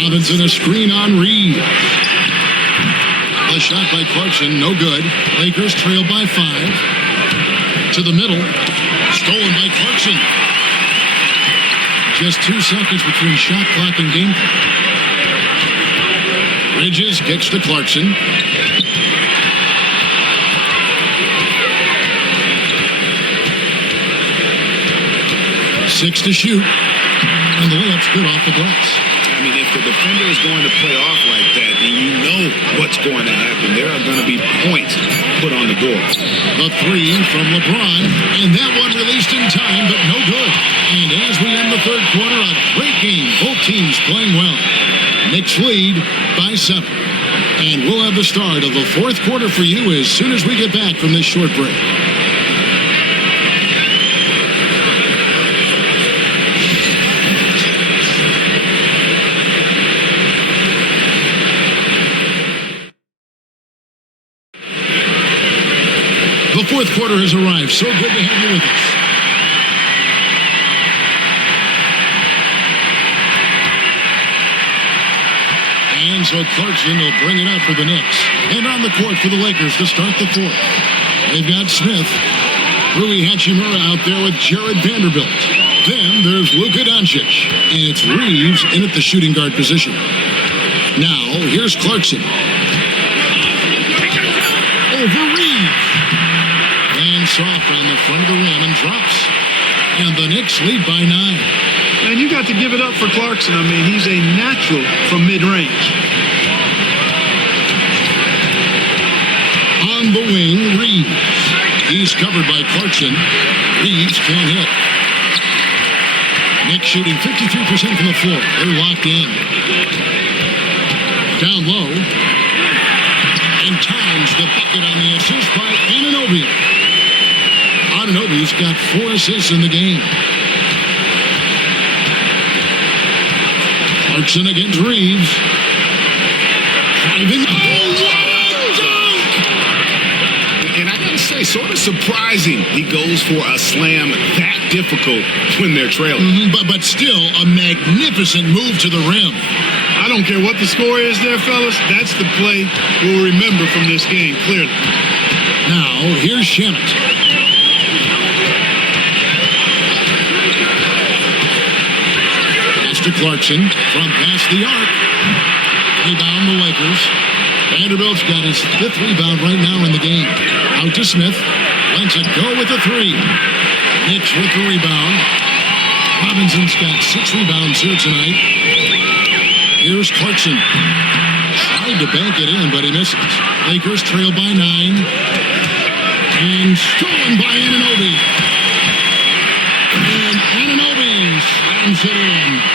Robinson a screen on Reed. A shot by Clarkson, no good. Lakers trail by 5. To the middle. Stolen by Clarkson. Just 2 seconds between shot clock and game clock. Bridges kicks to Clarkson. Six to shoot. And the layup's good off the glass. I mean, if the defender is going to play off like that, then you know what's going to happen. There are going to be points put on the board. The three from LeBron, and that one released in time, but no good. And as we end the third quarter, a great game. Both teams playing well. Knicks lead by 7. And we'll have the start of the fourth quarter for you as soon as we get back from this short break. The fourth quarter has arrived. So good to have you with us. And so Clarkson will bring it up for the Knicks. And on the court for the Lakers to start the fourth. They've got Smith, Rui Hachimura out there with Jared Vanderbilt. Then there's Luka Doncic. And it's Reeves in at the shooting guard position. Now, here's Clarkson. Over Reeves. And soft on the front of the rim and drops. And the Knicks lead by 9. And you got to give it up for Clarkson. I mean, he's a natural from mid-range. On the wing, Reeves. He's covered by Clarkson. Reeves can't hit. Knicks shooting 53% from the floor. They're locked in. Down low. And Towns the bucket on the assist by Anunoby. Anunoby's got 4 assists in the game. Clarkson against Reeves. Driving. Oh, what a dunk! And I gotta say, sort of surprising he goes for a slam that difficult when they're trailing. But still a magnificent move to the rim. I don't care what the score is there, fellas. That's the play we'll remember from this game, clearly. Now, here's Shamet. To Clarkson from past the arc. Rebound the Lakers. Vanderbilt's got his 5th rebound right now in the game. Out to Smith. Lets it go with the 3. Knicks with the rebound. Robinson's got 6 rebounds here tonight. Here's Clarkson. Tried to bank it in, but he misses. Lakers trail by 9. And stolen by Anunoby. And Anunoby slams it in.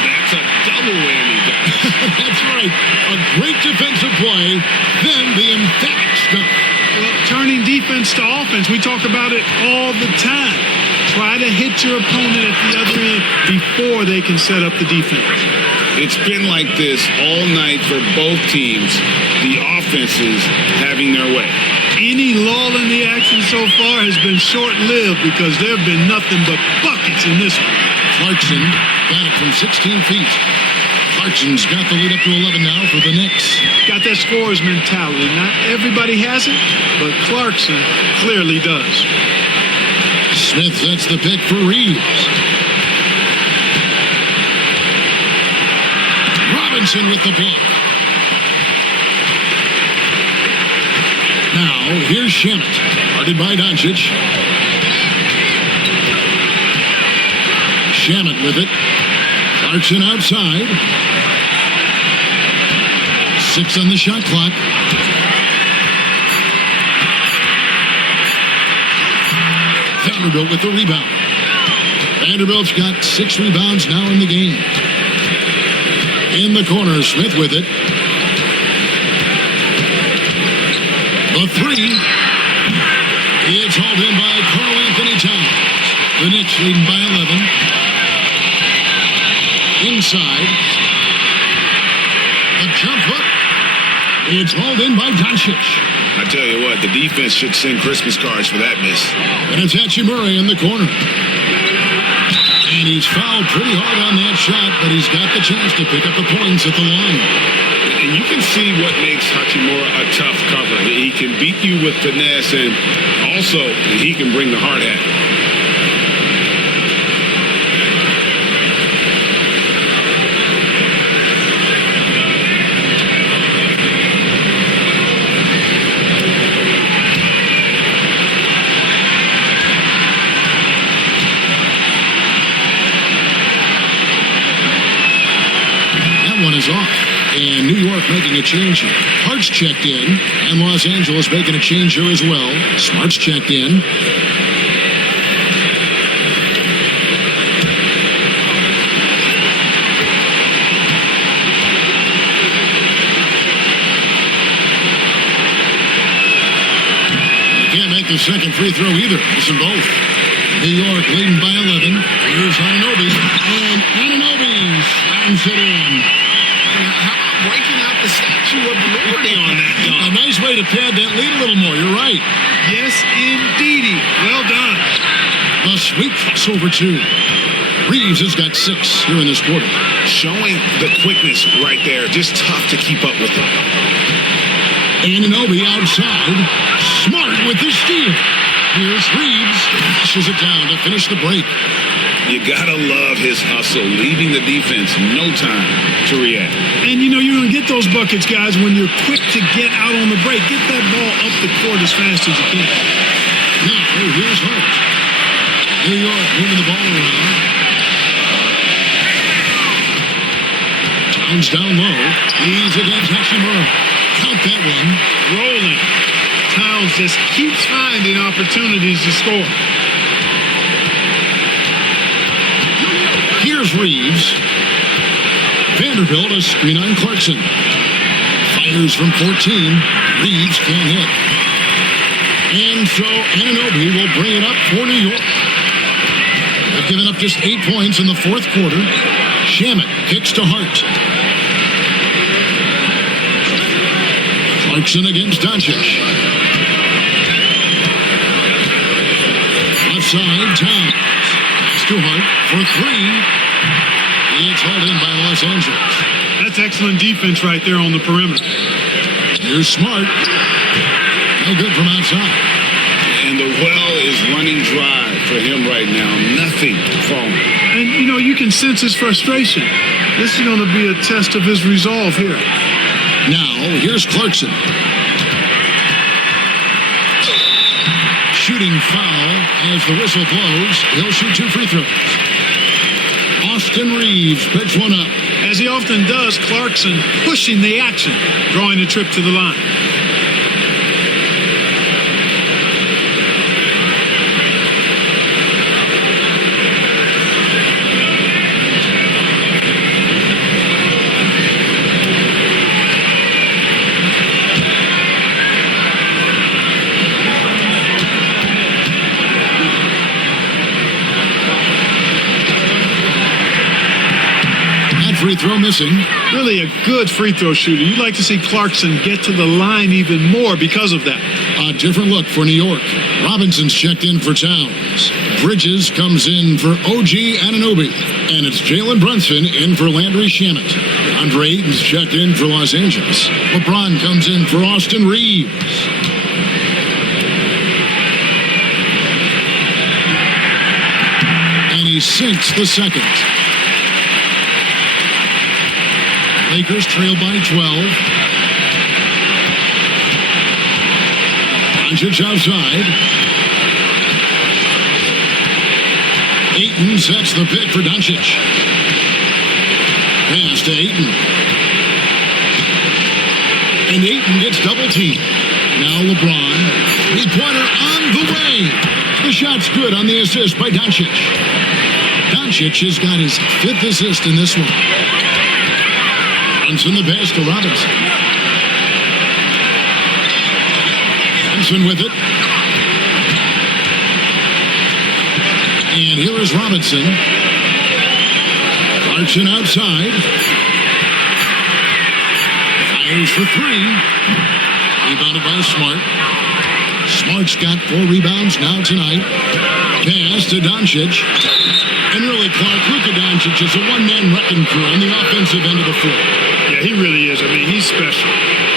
That's a double whammy, guys. That's right. A great defensive play, then the emphatic stuff. Well, turning defense to offense, we talk about it all the time. Try to hit your opponent at the other end before they can set up the defense. It's been like this all night for both teams. The offenses having their way. Any lull in the action so far has been short-lived because there have been nothing but buckets in this one. Clarkson got it from 16 feet. Clarkson's got the lead up to 11 now for the Knicks. Got that scorer's mentality. Not everybody has it, but Clarkson clearly does. Smith sets the pick for Reeves. Robinson with the block. Now, here's Shamet. Guarded by Doncic. Shamet with it. Clarkson outside. 6 on the shot clock. Vanderbilt with the rebound. Vanderbilt's got 6 rebounds now in the game. In the corner, Smith with it. The 3. It's hauled in by Karl Anthony Towns. The Knicks leading by 11. Inside. The jump hook. It's hauled in by Doncic. I tell you what, the defense should send Christmas cards for that miss. And it's Hachimura in the corner. And he's fouled pretty hard on that shot, but he's got the chance to pick up the points at the line. And you can see what makes Hachimura a tough cover. He can beat you with finesse, and also he can bring the hard hat. Off. And New York making a change here. Hart's checked in, and Los Angeles making a change here as well. Smart's checked in. Can't make the second free throw either. Missing both. New York leading by 11. Here's Anunoby. And Anunoby slams it in. How about breaking out the Statue of Liberty on that dunk? A nice way to pad that lead a little more. You're right. Yes, indeedy. Well done. The sweet crossover 2. Reeves has got 6 here in this quarter. Showing the quickness right there. Just tough to keep up with him. Anunoby outside. Smart with the steal. Here's Reeves. Pushes it down to finish the break. You gotta love his hustle, leaving the defense no time to react. And you know you're going to get those buckets, guys, when you're quick to get out on the break. Get that ball up the court as fast as you can. Now, here's Hart. New York moving the ball around. Towns down low. He's against Hachimura. Count that one. Rolling. Towns just keeps finding opportunities to score. Here's Reeves. Vanderbilt a screen on Clarkson. Fires from 14. Reeves can't hit. And so Anunoby will bring it up for New York. They've given up just 8 points in the fourth quarter. Shamet kicks to Hart. Clarkson against Doncic. Left side, Towns. Pass to Hart for 3. It's hauled in by Los Angeles. That's excellent defense right there on the perimeter. Here's Smart. No good from outside. And the well is running dry for him right now. Nothing falling. And, you know, you can sense his frustration. This is going to be a test of his resolve here. Now, here's Clarkson. Shooting foul as the whistle blows. He'll shoot 2 free throws. Austin Reeves picks one up. As he often does, Clarkson pushing the action, drawing a trip to the line. Free throw missing. Really a good free throw shooter. You'd like to see Clarkson get to the line even more because of that. A different look for New York. Robinson's checked in for Towns. Bridges comes in for OG Anunoby. And it's Jalen Brunson in for Landry Shamet. Andre Ayton's checked in for Los Angeles. LeBron comes in for Austin Reeves. And he sinks the second. Lakers trail by 12. Doncic outside. Ayton sets the pick for Doncic. Pass to Ayton. And Ayton gets double teamed. Now LeBron. Three-pointer on the way. The shot's good on the assist by Doncic. Doncic has got his 5th assist in this one. Brunson the pass to Robinson. Brunson with it. And here is Robinson. Clarkson outside. Fires for 3. Rebounded by Smart. Smart's got 4 rebounds now tonight. Pass to Doncic. And really, Clark, Luka Doncic is a one-man wrecking crew on the offensive end of the floor. Yeah, he really is. I mean, he's special.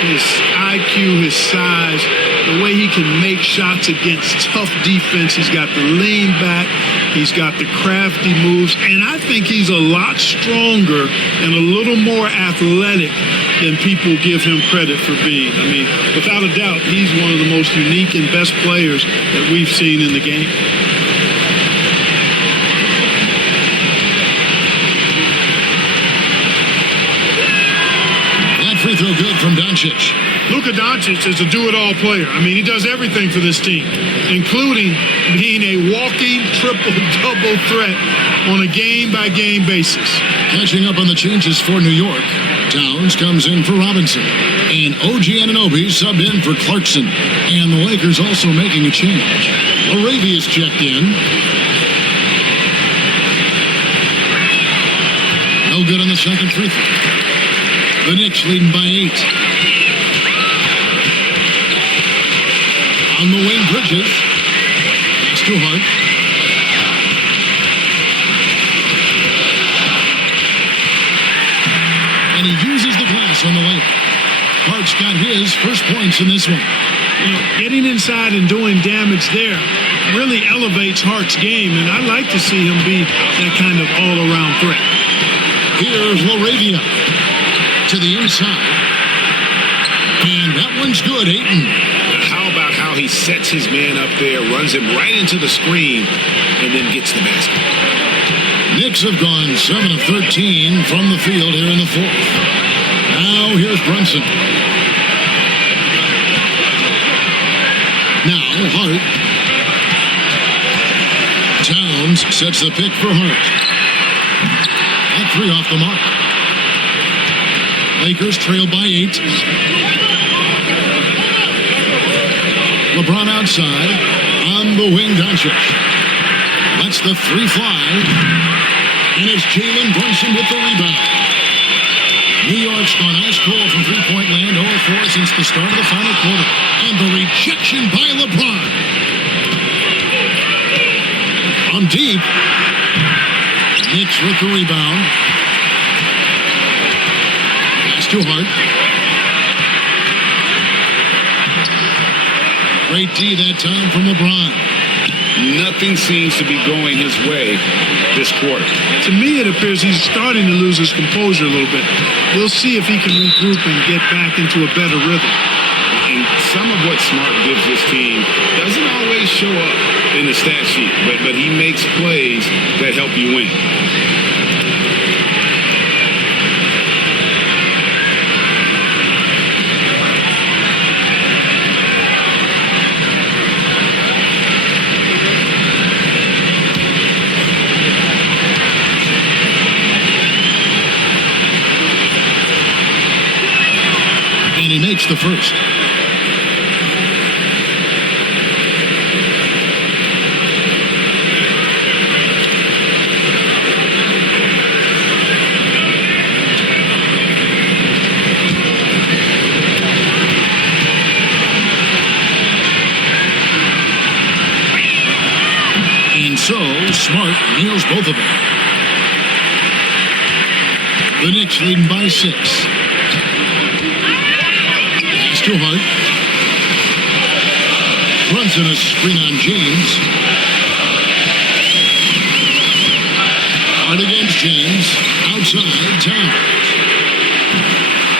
His IQ, his size, the way he can make shots against tough defense. He's got the lean back. He's got the crafty moves. And I think he's a lot stronger and a little more athletic than people give him credit for being. I mean, without a doubt, he's one of the most unique and best players that we've seen in the game. Free throw good from Doncic. Luka Doncic is a do-it-all player. I mean, he does everything for this team, including being a walking triple-double threat on a game-by-game basis. Catching up on the changes for New York. Towns comes in for Robinson. And OG Anunoby subbed in for Clarkson. And the Lakers also making a change. Arabia's checked in. No good on the second free throw. The Knicks leading by 8. On the wing, Bridges. It's too hard. And he uses the glass on the way. Hart's got his first points in this one. You know, getting inside and doing damage there really elevates Hart's game, and I like to see him be that kind of all-around threat. Here's LaRavia. To the inside. And that one's good, Ayton. How about how he sets his man up there, runs him right into the screen, and then gets the basket. Knicks have gone 7 of 13 from the field here in the 4th. Now here's Brunson. Now Hart. Towns sets the pick for Hart. That 3 off the mark. Lakers trail by 8. LeBron outside. On the wing, Doncic. Lets the 3 fly. And it's Jalen Brunson with the rebound. New York's gone ice cold from three-point land, 0-4 since the start of the final quarter. And the rejection by LeBron. On deep. Knicks with the rebound. Too hard. Great D that time from LeBron. Nothing seems to be going his way this quarter. To me, it appears he's starting to lose his composure a little bit. We'll see if he can regroup and get back into a better rhythm. And some of what Smart gives this team doesn't always show up in the stat sheet, but he makes plays that help you win. He makes the first. And so, Smart nails both of them. The Knicks leading by 6. Too hard. Brunson a screen on James. Hard against James. Outside, Towns.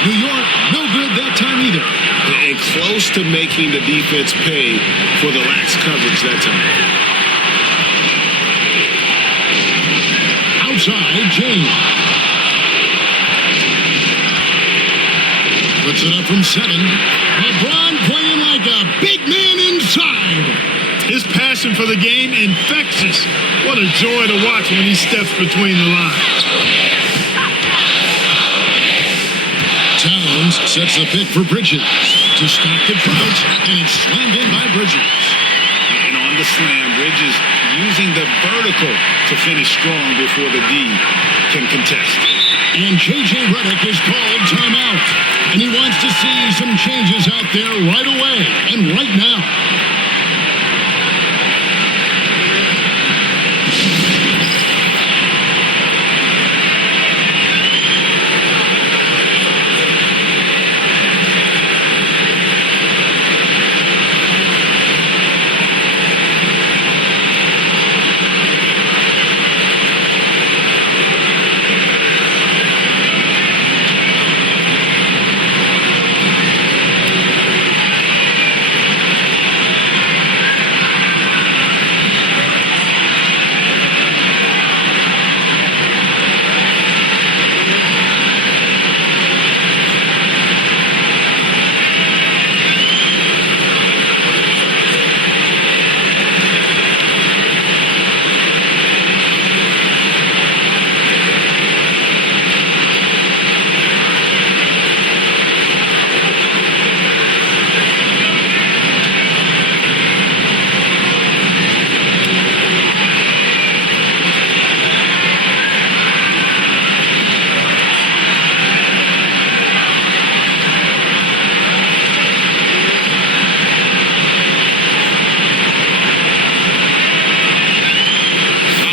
New York, no good that time either. And close to making the defense pay for the lax coverage that time. Outside, James. Puts it up from 7. LeBron playing like a big man inside. His passion for the game infectious. What a joy to watch when he steps between the lines. Towns sets the pick for Bridges to stop the Trout, and it's slammed in by Bridges. And on the slam, Bridges using the vertical to finish strong before the D can contest. And J.J. Redick is called timeout. And he wants to see some changes out there right away and right now.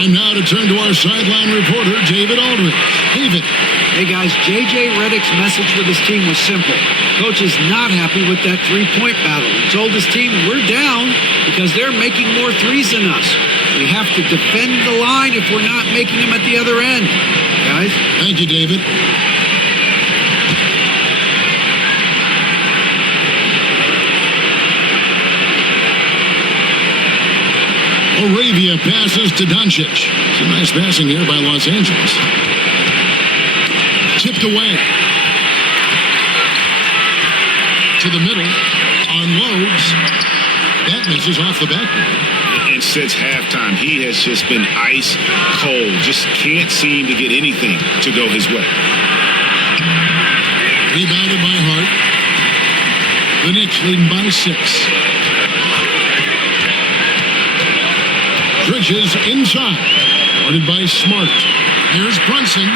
Time now to turn to our sideline reporter, David Aldridge. David. Hey, guys, J.J. Redick's message with his team was simple. Coach is not happy with that three-point battle. He told his team, we're down because they're making more threes than us. We have to defend the line if we're not making them at the other end. Guys? Thank you, David. Arabia passes to Doncic. Some nice passing here by Los Angeles. Tipped away. To the middle. Unloads. That misses off the backboard. And since halftime, he has just been ice cold. Just can't seem to get anything to go his way. Rebounded by Hart. The Knicks leading by 6. Bridges inside. Guarded by Smart. Here's Brunson.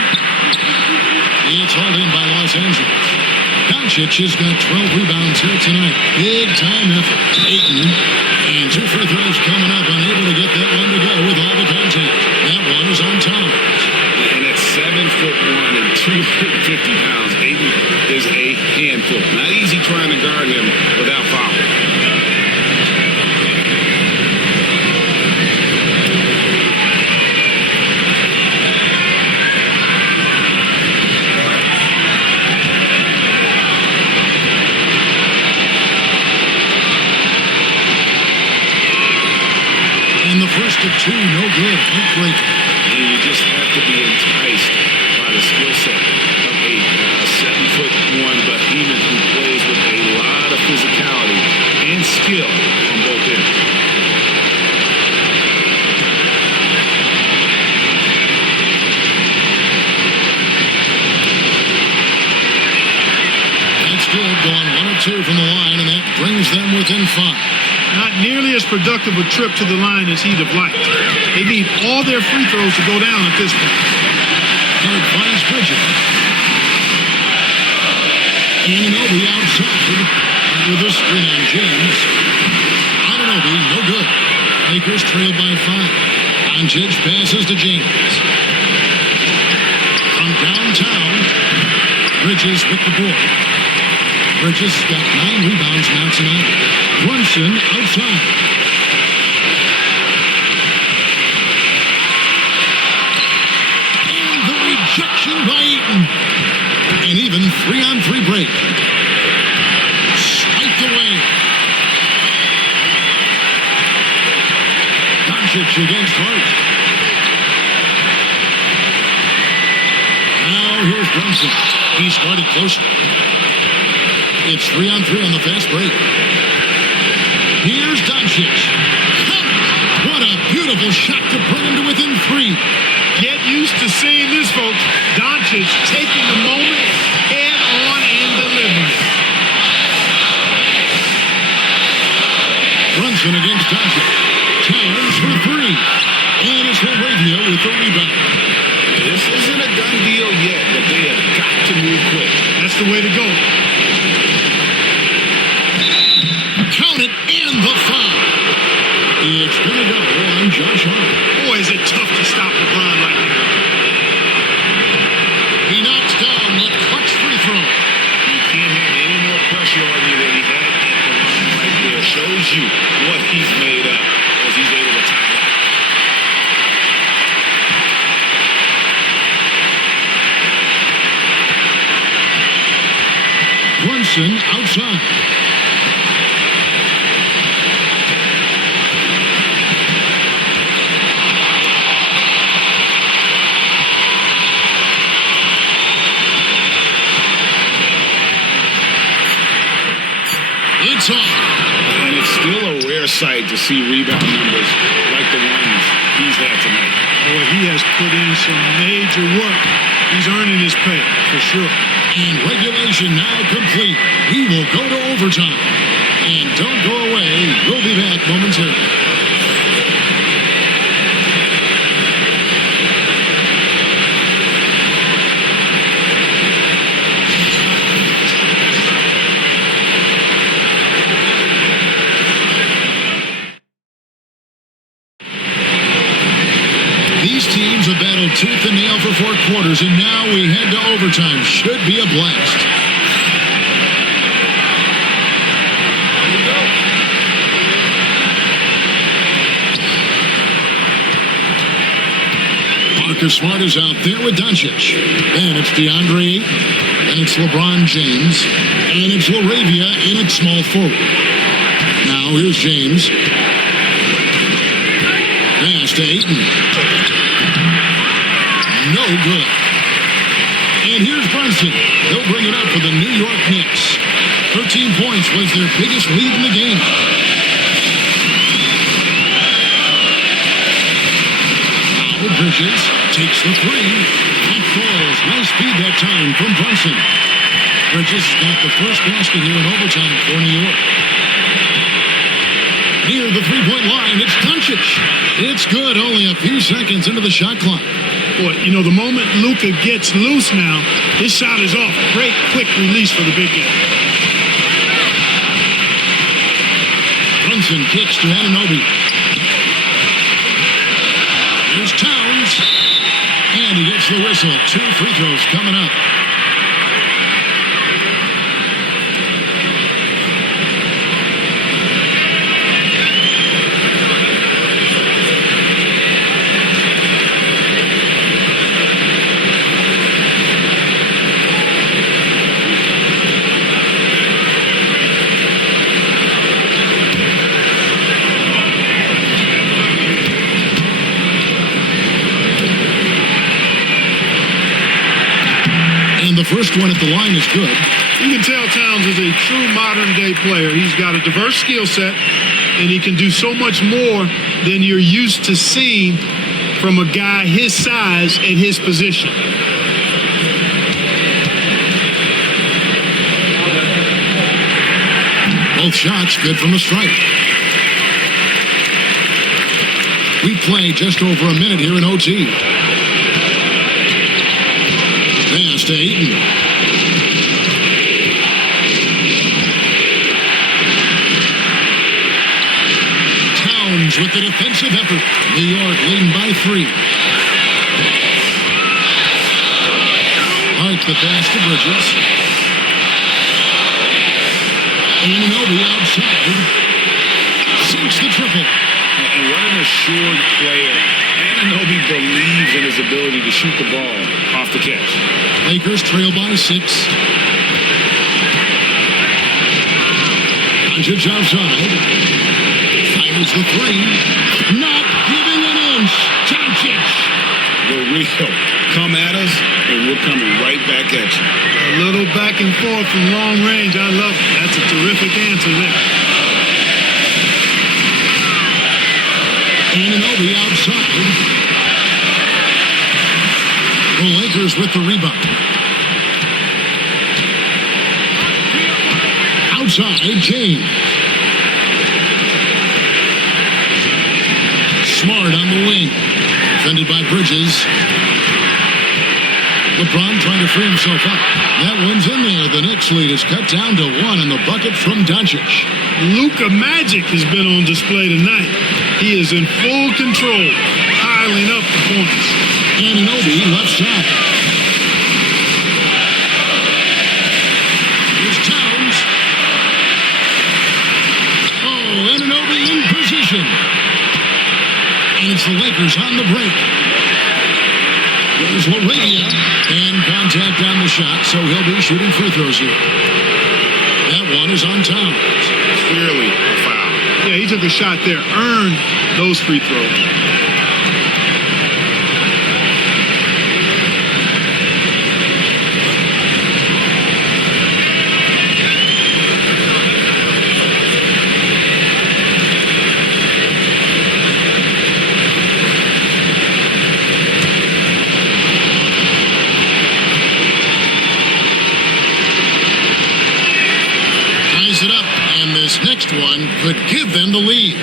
It's hauled in by Los Angeles. Doncic has got 12 rebounds here tonight. Big time effort. Ayton. And 2 free throws coming up. Unable to get that one to go with all the contact. That one is on Towns. And at 7'1" and 250 pounds, Ayton is a handful. Not easy trying to guard him without fouling. First of 2, no good. Heartbreaker. And you just have to be enticed by the skill set of a 7'1" behemoth who plays with a lot of physicality and skill on both ends. That's good. Going 1 of 2 from the line, and that brings them within 5. Not nearly as productive a trip to the line as he'd have liked. They need all their free throws to go down at this point. Hart finds Bridges. Anunoby outside with a screen on James. Anunoby, no good. Lakers trail by 5. Doncic passes to James. From downtown, Bridges with the ball. Bridges got 9 rebounds now tonight. Brunson outside. And the rejection by Ayton. An even 3-on-3 break. Spiked away. Doncic against Hart. Now here's Brunson. He started close. It's 3-on-3 on the fast break. Here's Doncic. What a beautiful shot to bring him to within 3. Get used to seeing this, folks. Doncic taking the moment head on and delivering. Brunson against Doncic. Towns for 3. And it's LaRavia with the rebound. This isn't a done deal yet, but they have got to move quick. That's the way to go. Count it and the foul. It's going to go on Josh Hart. Boy, is it tough to stop LeBron right now. He knocks down the clutch free throw. He can't have any more pressure on you than he had at the line right there. Shows you what he's made up as he's able to tie it up. Brunson outside. It's on. And it's still a rare sight to see rebound numbers like the ones he's had tonight. Boy, he has put in some major work. He's earning his pay, for sure. And regulation now complete. We will go to overtime. And don't go away. We'll be back momentarily. These teams have battled tooth and nail for 4 quarters, and now we head to overtime. Should be a blast. Marcus Smart is out there with Doncic. Then it's DeAndre Ayton. Then it's LeBron James. And it's LaRavia in at small forward. Now here's James. Pass to Ayton. No good. And here's Brunson. They'll bring it up for the New York Knicks. 13 points was their biggest lead in the game. Now Bridges takes the 3 and falls. Nice speed that time from Brunson. Bridges got the first basket here in overtime for New York. Near the 3-point line, it's Doncic. It's good, only a few seconds into the shot clock. Boy, you know, the moment Luka gets loose now, his shot is off. Great quick release for the big guy. Brunson kicks to Anunoby. Here's Towns. And he gets the whistle. 2 free throws coming up. The first one at the line is good. You can tell Towns is a true modern-day player. He's got a diverse skill set, and he can do so much more than you're used to seeing from a guy his size at his position. Both shots good from the stripe. We play just over a minute here in OT. Pass to Ayton. Towns with the defensive effort. New York leading by 3. Hart the pass to Bridges. Anunoby outside. Sinks the triple. And what an assured player. Anunoby believes in his ability to shoot the ball off the catch. Lakers trail by 6. Doncic outside. Fires the 3. Not giving an inch. Doncic. The real. Come at us, and we're coming right back at you. A little back and forth from long range. I love it. That's a terrific answer there. Anunoby outside. The Lakers with the rebound. Outside, James. Smart on the wing. Defended by Bridges. LeBron trying to free himself up. That one's in there. The Knicks lead is cut down to 1 on the bucket from Doncic. Luka Magic has been on display tonight. He is in full control, piling up the points. Anunoby left side. Here's Towns. Oh, Anunoby in position. And it's the Lakers on the break. There's Laravia, and contact on the shot, so he'll be shooting free throws here. That one is on Towns. Clearly a foul. Yeah, he took a shot there, earned those free throws. It up, and this next one could give them the lead.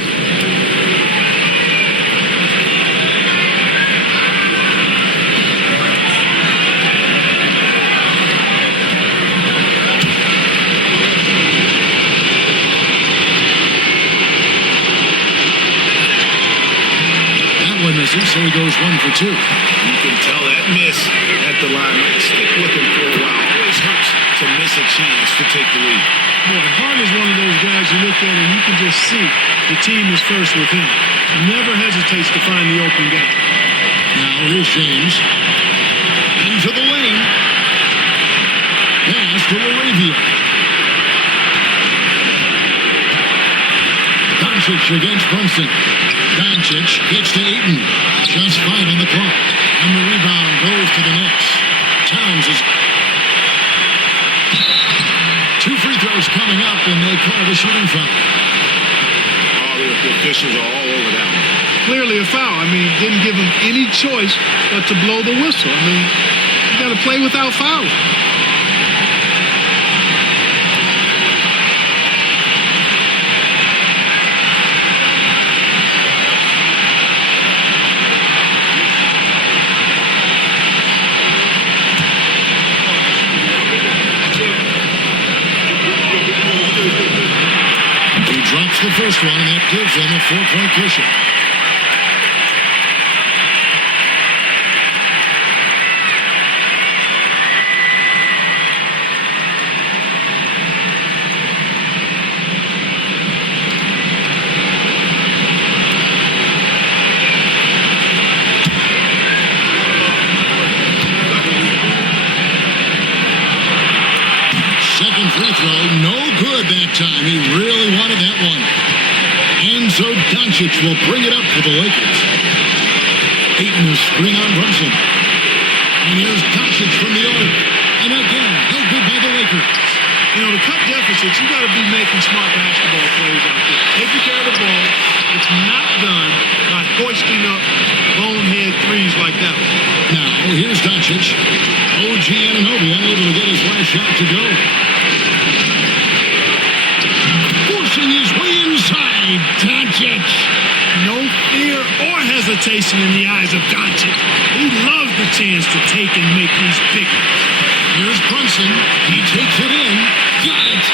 That one misses, so he goes 1 for 2. You can tell that miss at the line might stick with him for a while. Always hurts to miss a chance to take the lead. Boy, Harden's one of those guys you look at and you can just see the team is first with him. Never hesitates to find the open guy. Now here's James. Into the lane. Pass to Laravia. Doncic against Brunson. Doncic gets to Ayton. Just 5 on the clock. And the rebound goes to the Knicks. Towns is... 2 free throws coming up, and they call the shooting foul. Oh, the officials are all over that one. Clearly a foul. I mean, didn't give him any choice but to blow the whistle. I mean, you got to play without fouling. Drops the first one, and that gives them a 4-point cushion. Second free throw, no good that time. He really wanted that one. And so Doncic will bring it up for the Lakers. Ayton is screen on Brunson. And here's Doncic from the arc. And again, no good by the Lakers. You know, to cut deficits, you got to be making smart basketball plays out there. Taking care of the ball. It's not done by hoisting up bonehead threes like that one. Now, here's Doncic. OG Anunoby unable to get his last shot to go. Forcing his way inside. Doncic. No fear or hesitation in the eyes of Doncic. He loves the chance to take and make these big ones. Here's Brunson. He takes it in. Got it.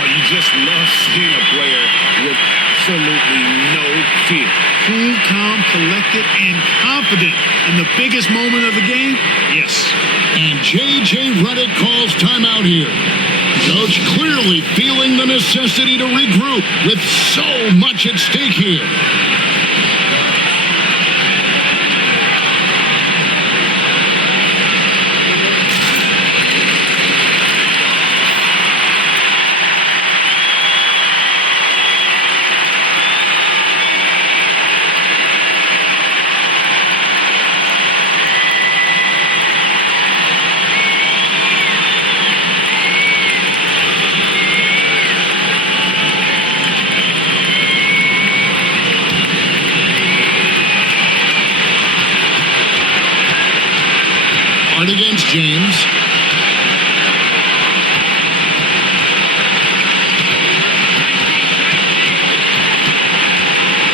Oh, you just love seeing a player with absolutely no fear. Cool, calm, collected, and confident in the biggest moment of the game? Yes. And J.J. Redick calls timeout here. Coach clearly feeling the necessity to regroup with so much at stake here. against James.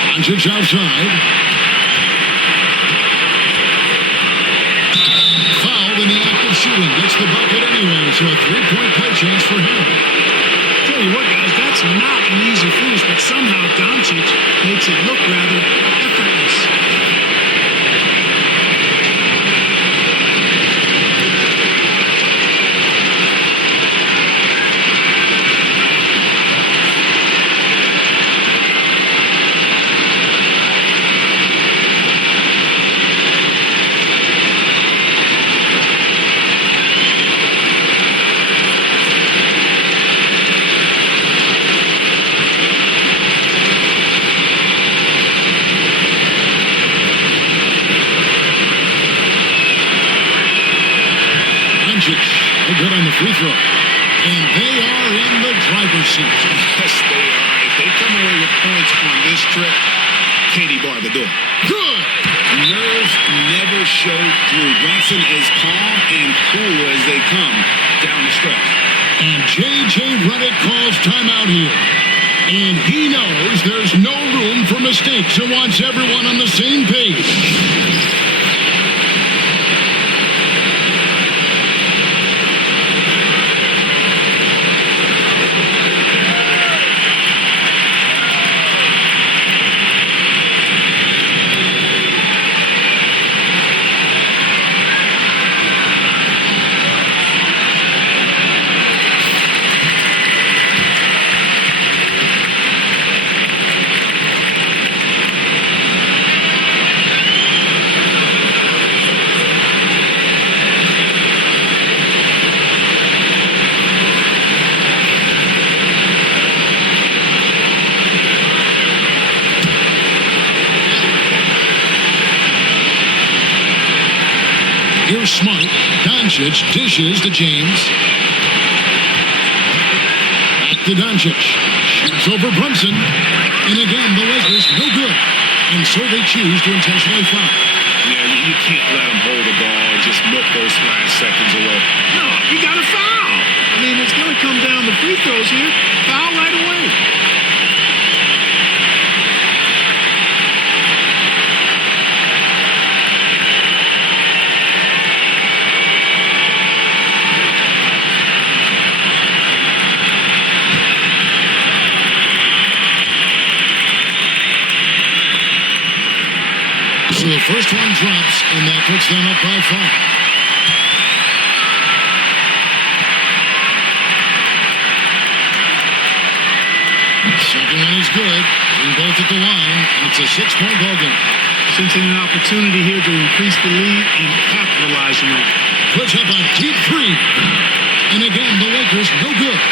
Doncic outside. Fouled in the act of shooting. Gets the bucket anyway, so a three-point play chance for him. Tell you what, guys, that's not an easy finish, but somehow Doncic makes it look rather effortless. No good on the free throw. And they are in the driver's seat. Yes, they are. If they come away with points on this trip, Katie bar the door. Good. Nerves never show through. Brunson is calm and cool as they come down the stretch. And J.J. Redick calls timeout here. And he knows there's no room for mistakes and wants everyone on the same page. Here's Smart. Doncic dishes to James. Back to Doncic. Shoots over Brunson. And again, the Lakers no good. And so they choose to intentionally foul. Yeah, you can't let them hold the ball and just milk those last seconds away. No, you got to foul. I mean, it's going to come down to free throws here. Foul right away. So the first one drops, and that puts them up by 5. Second one is good. They're both at the line. It's a 6-point ball game. Sensing an opportunity here to increase the lead and capitalizing on it. Puts up a deep 3. And again, the Lakers no good.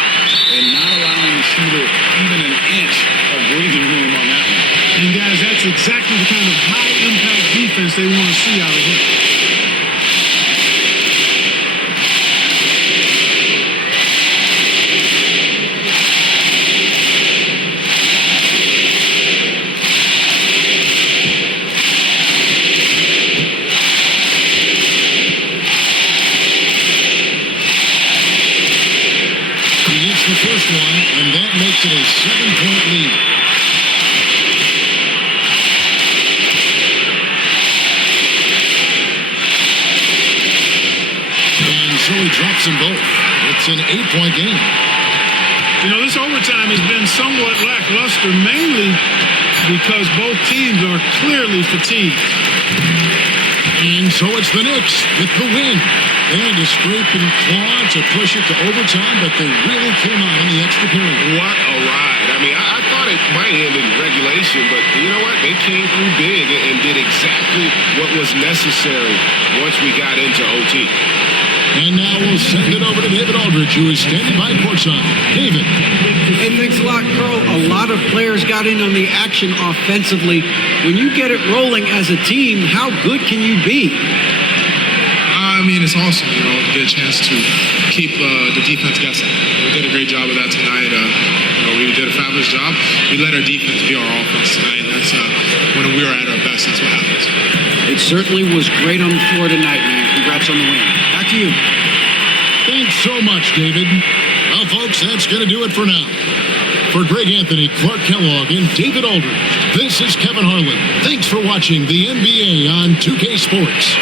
And not allowing the shooter even an inch of breathing room on that one. And guys, that's exactly the kind of high-impact defense they want to see out of here. He gets the first one, and that makes it a 7-point lead. So he drops them both. It's an 8-point game. You know, this overtime has been somewhat lackluster, mainly because both teams are clearly fatigued. And so it's the Knicks with the win. They had to scrape and claw to push it to overtime, but they really came out in the extra period. What a ride. I mean, I thought it might end in regulation, but you know what? They came through big and did exactly what was necessary once we got into OT. And now we'll send it over to David Aldridge, who is standing by courtside. David. Hey, thanks a lot, Carl. A lot of players got in on the action offensively. When you get it rolling as a team, how good can you be? I mean, it's awesome, you know, to get a chance to keep the defense guessing. We did a great job of that tonight. We did a fabulous job. We let our defense be our offense tonight. That's when we were at our best. That's what happens. It certainly was great on the floor tonight, man. Congrats on the win. Back to you. Thanks so much, David. Well, folks, that's going to do it for now. For Greg Anthony, Clark Kellogg, and David Aldridge, this is Kevin Harlan. Thanks for watching the NBA on 2K Sports.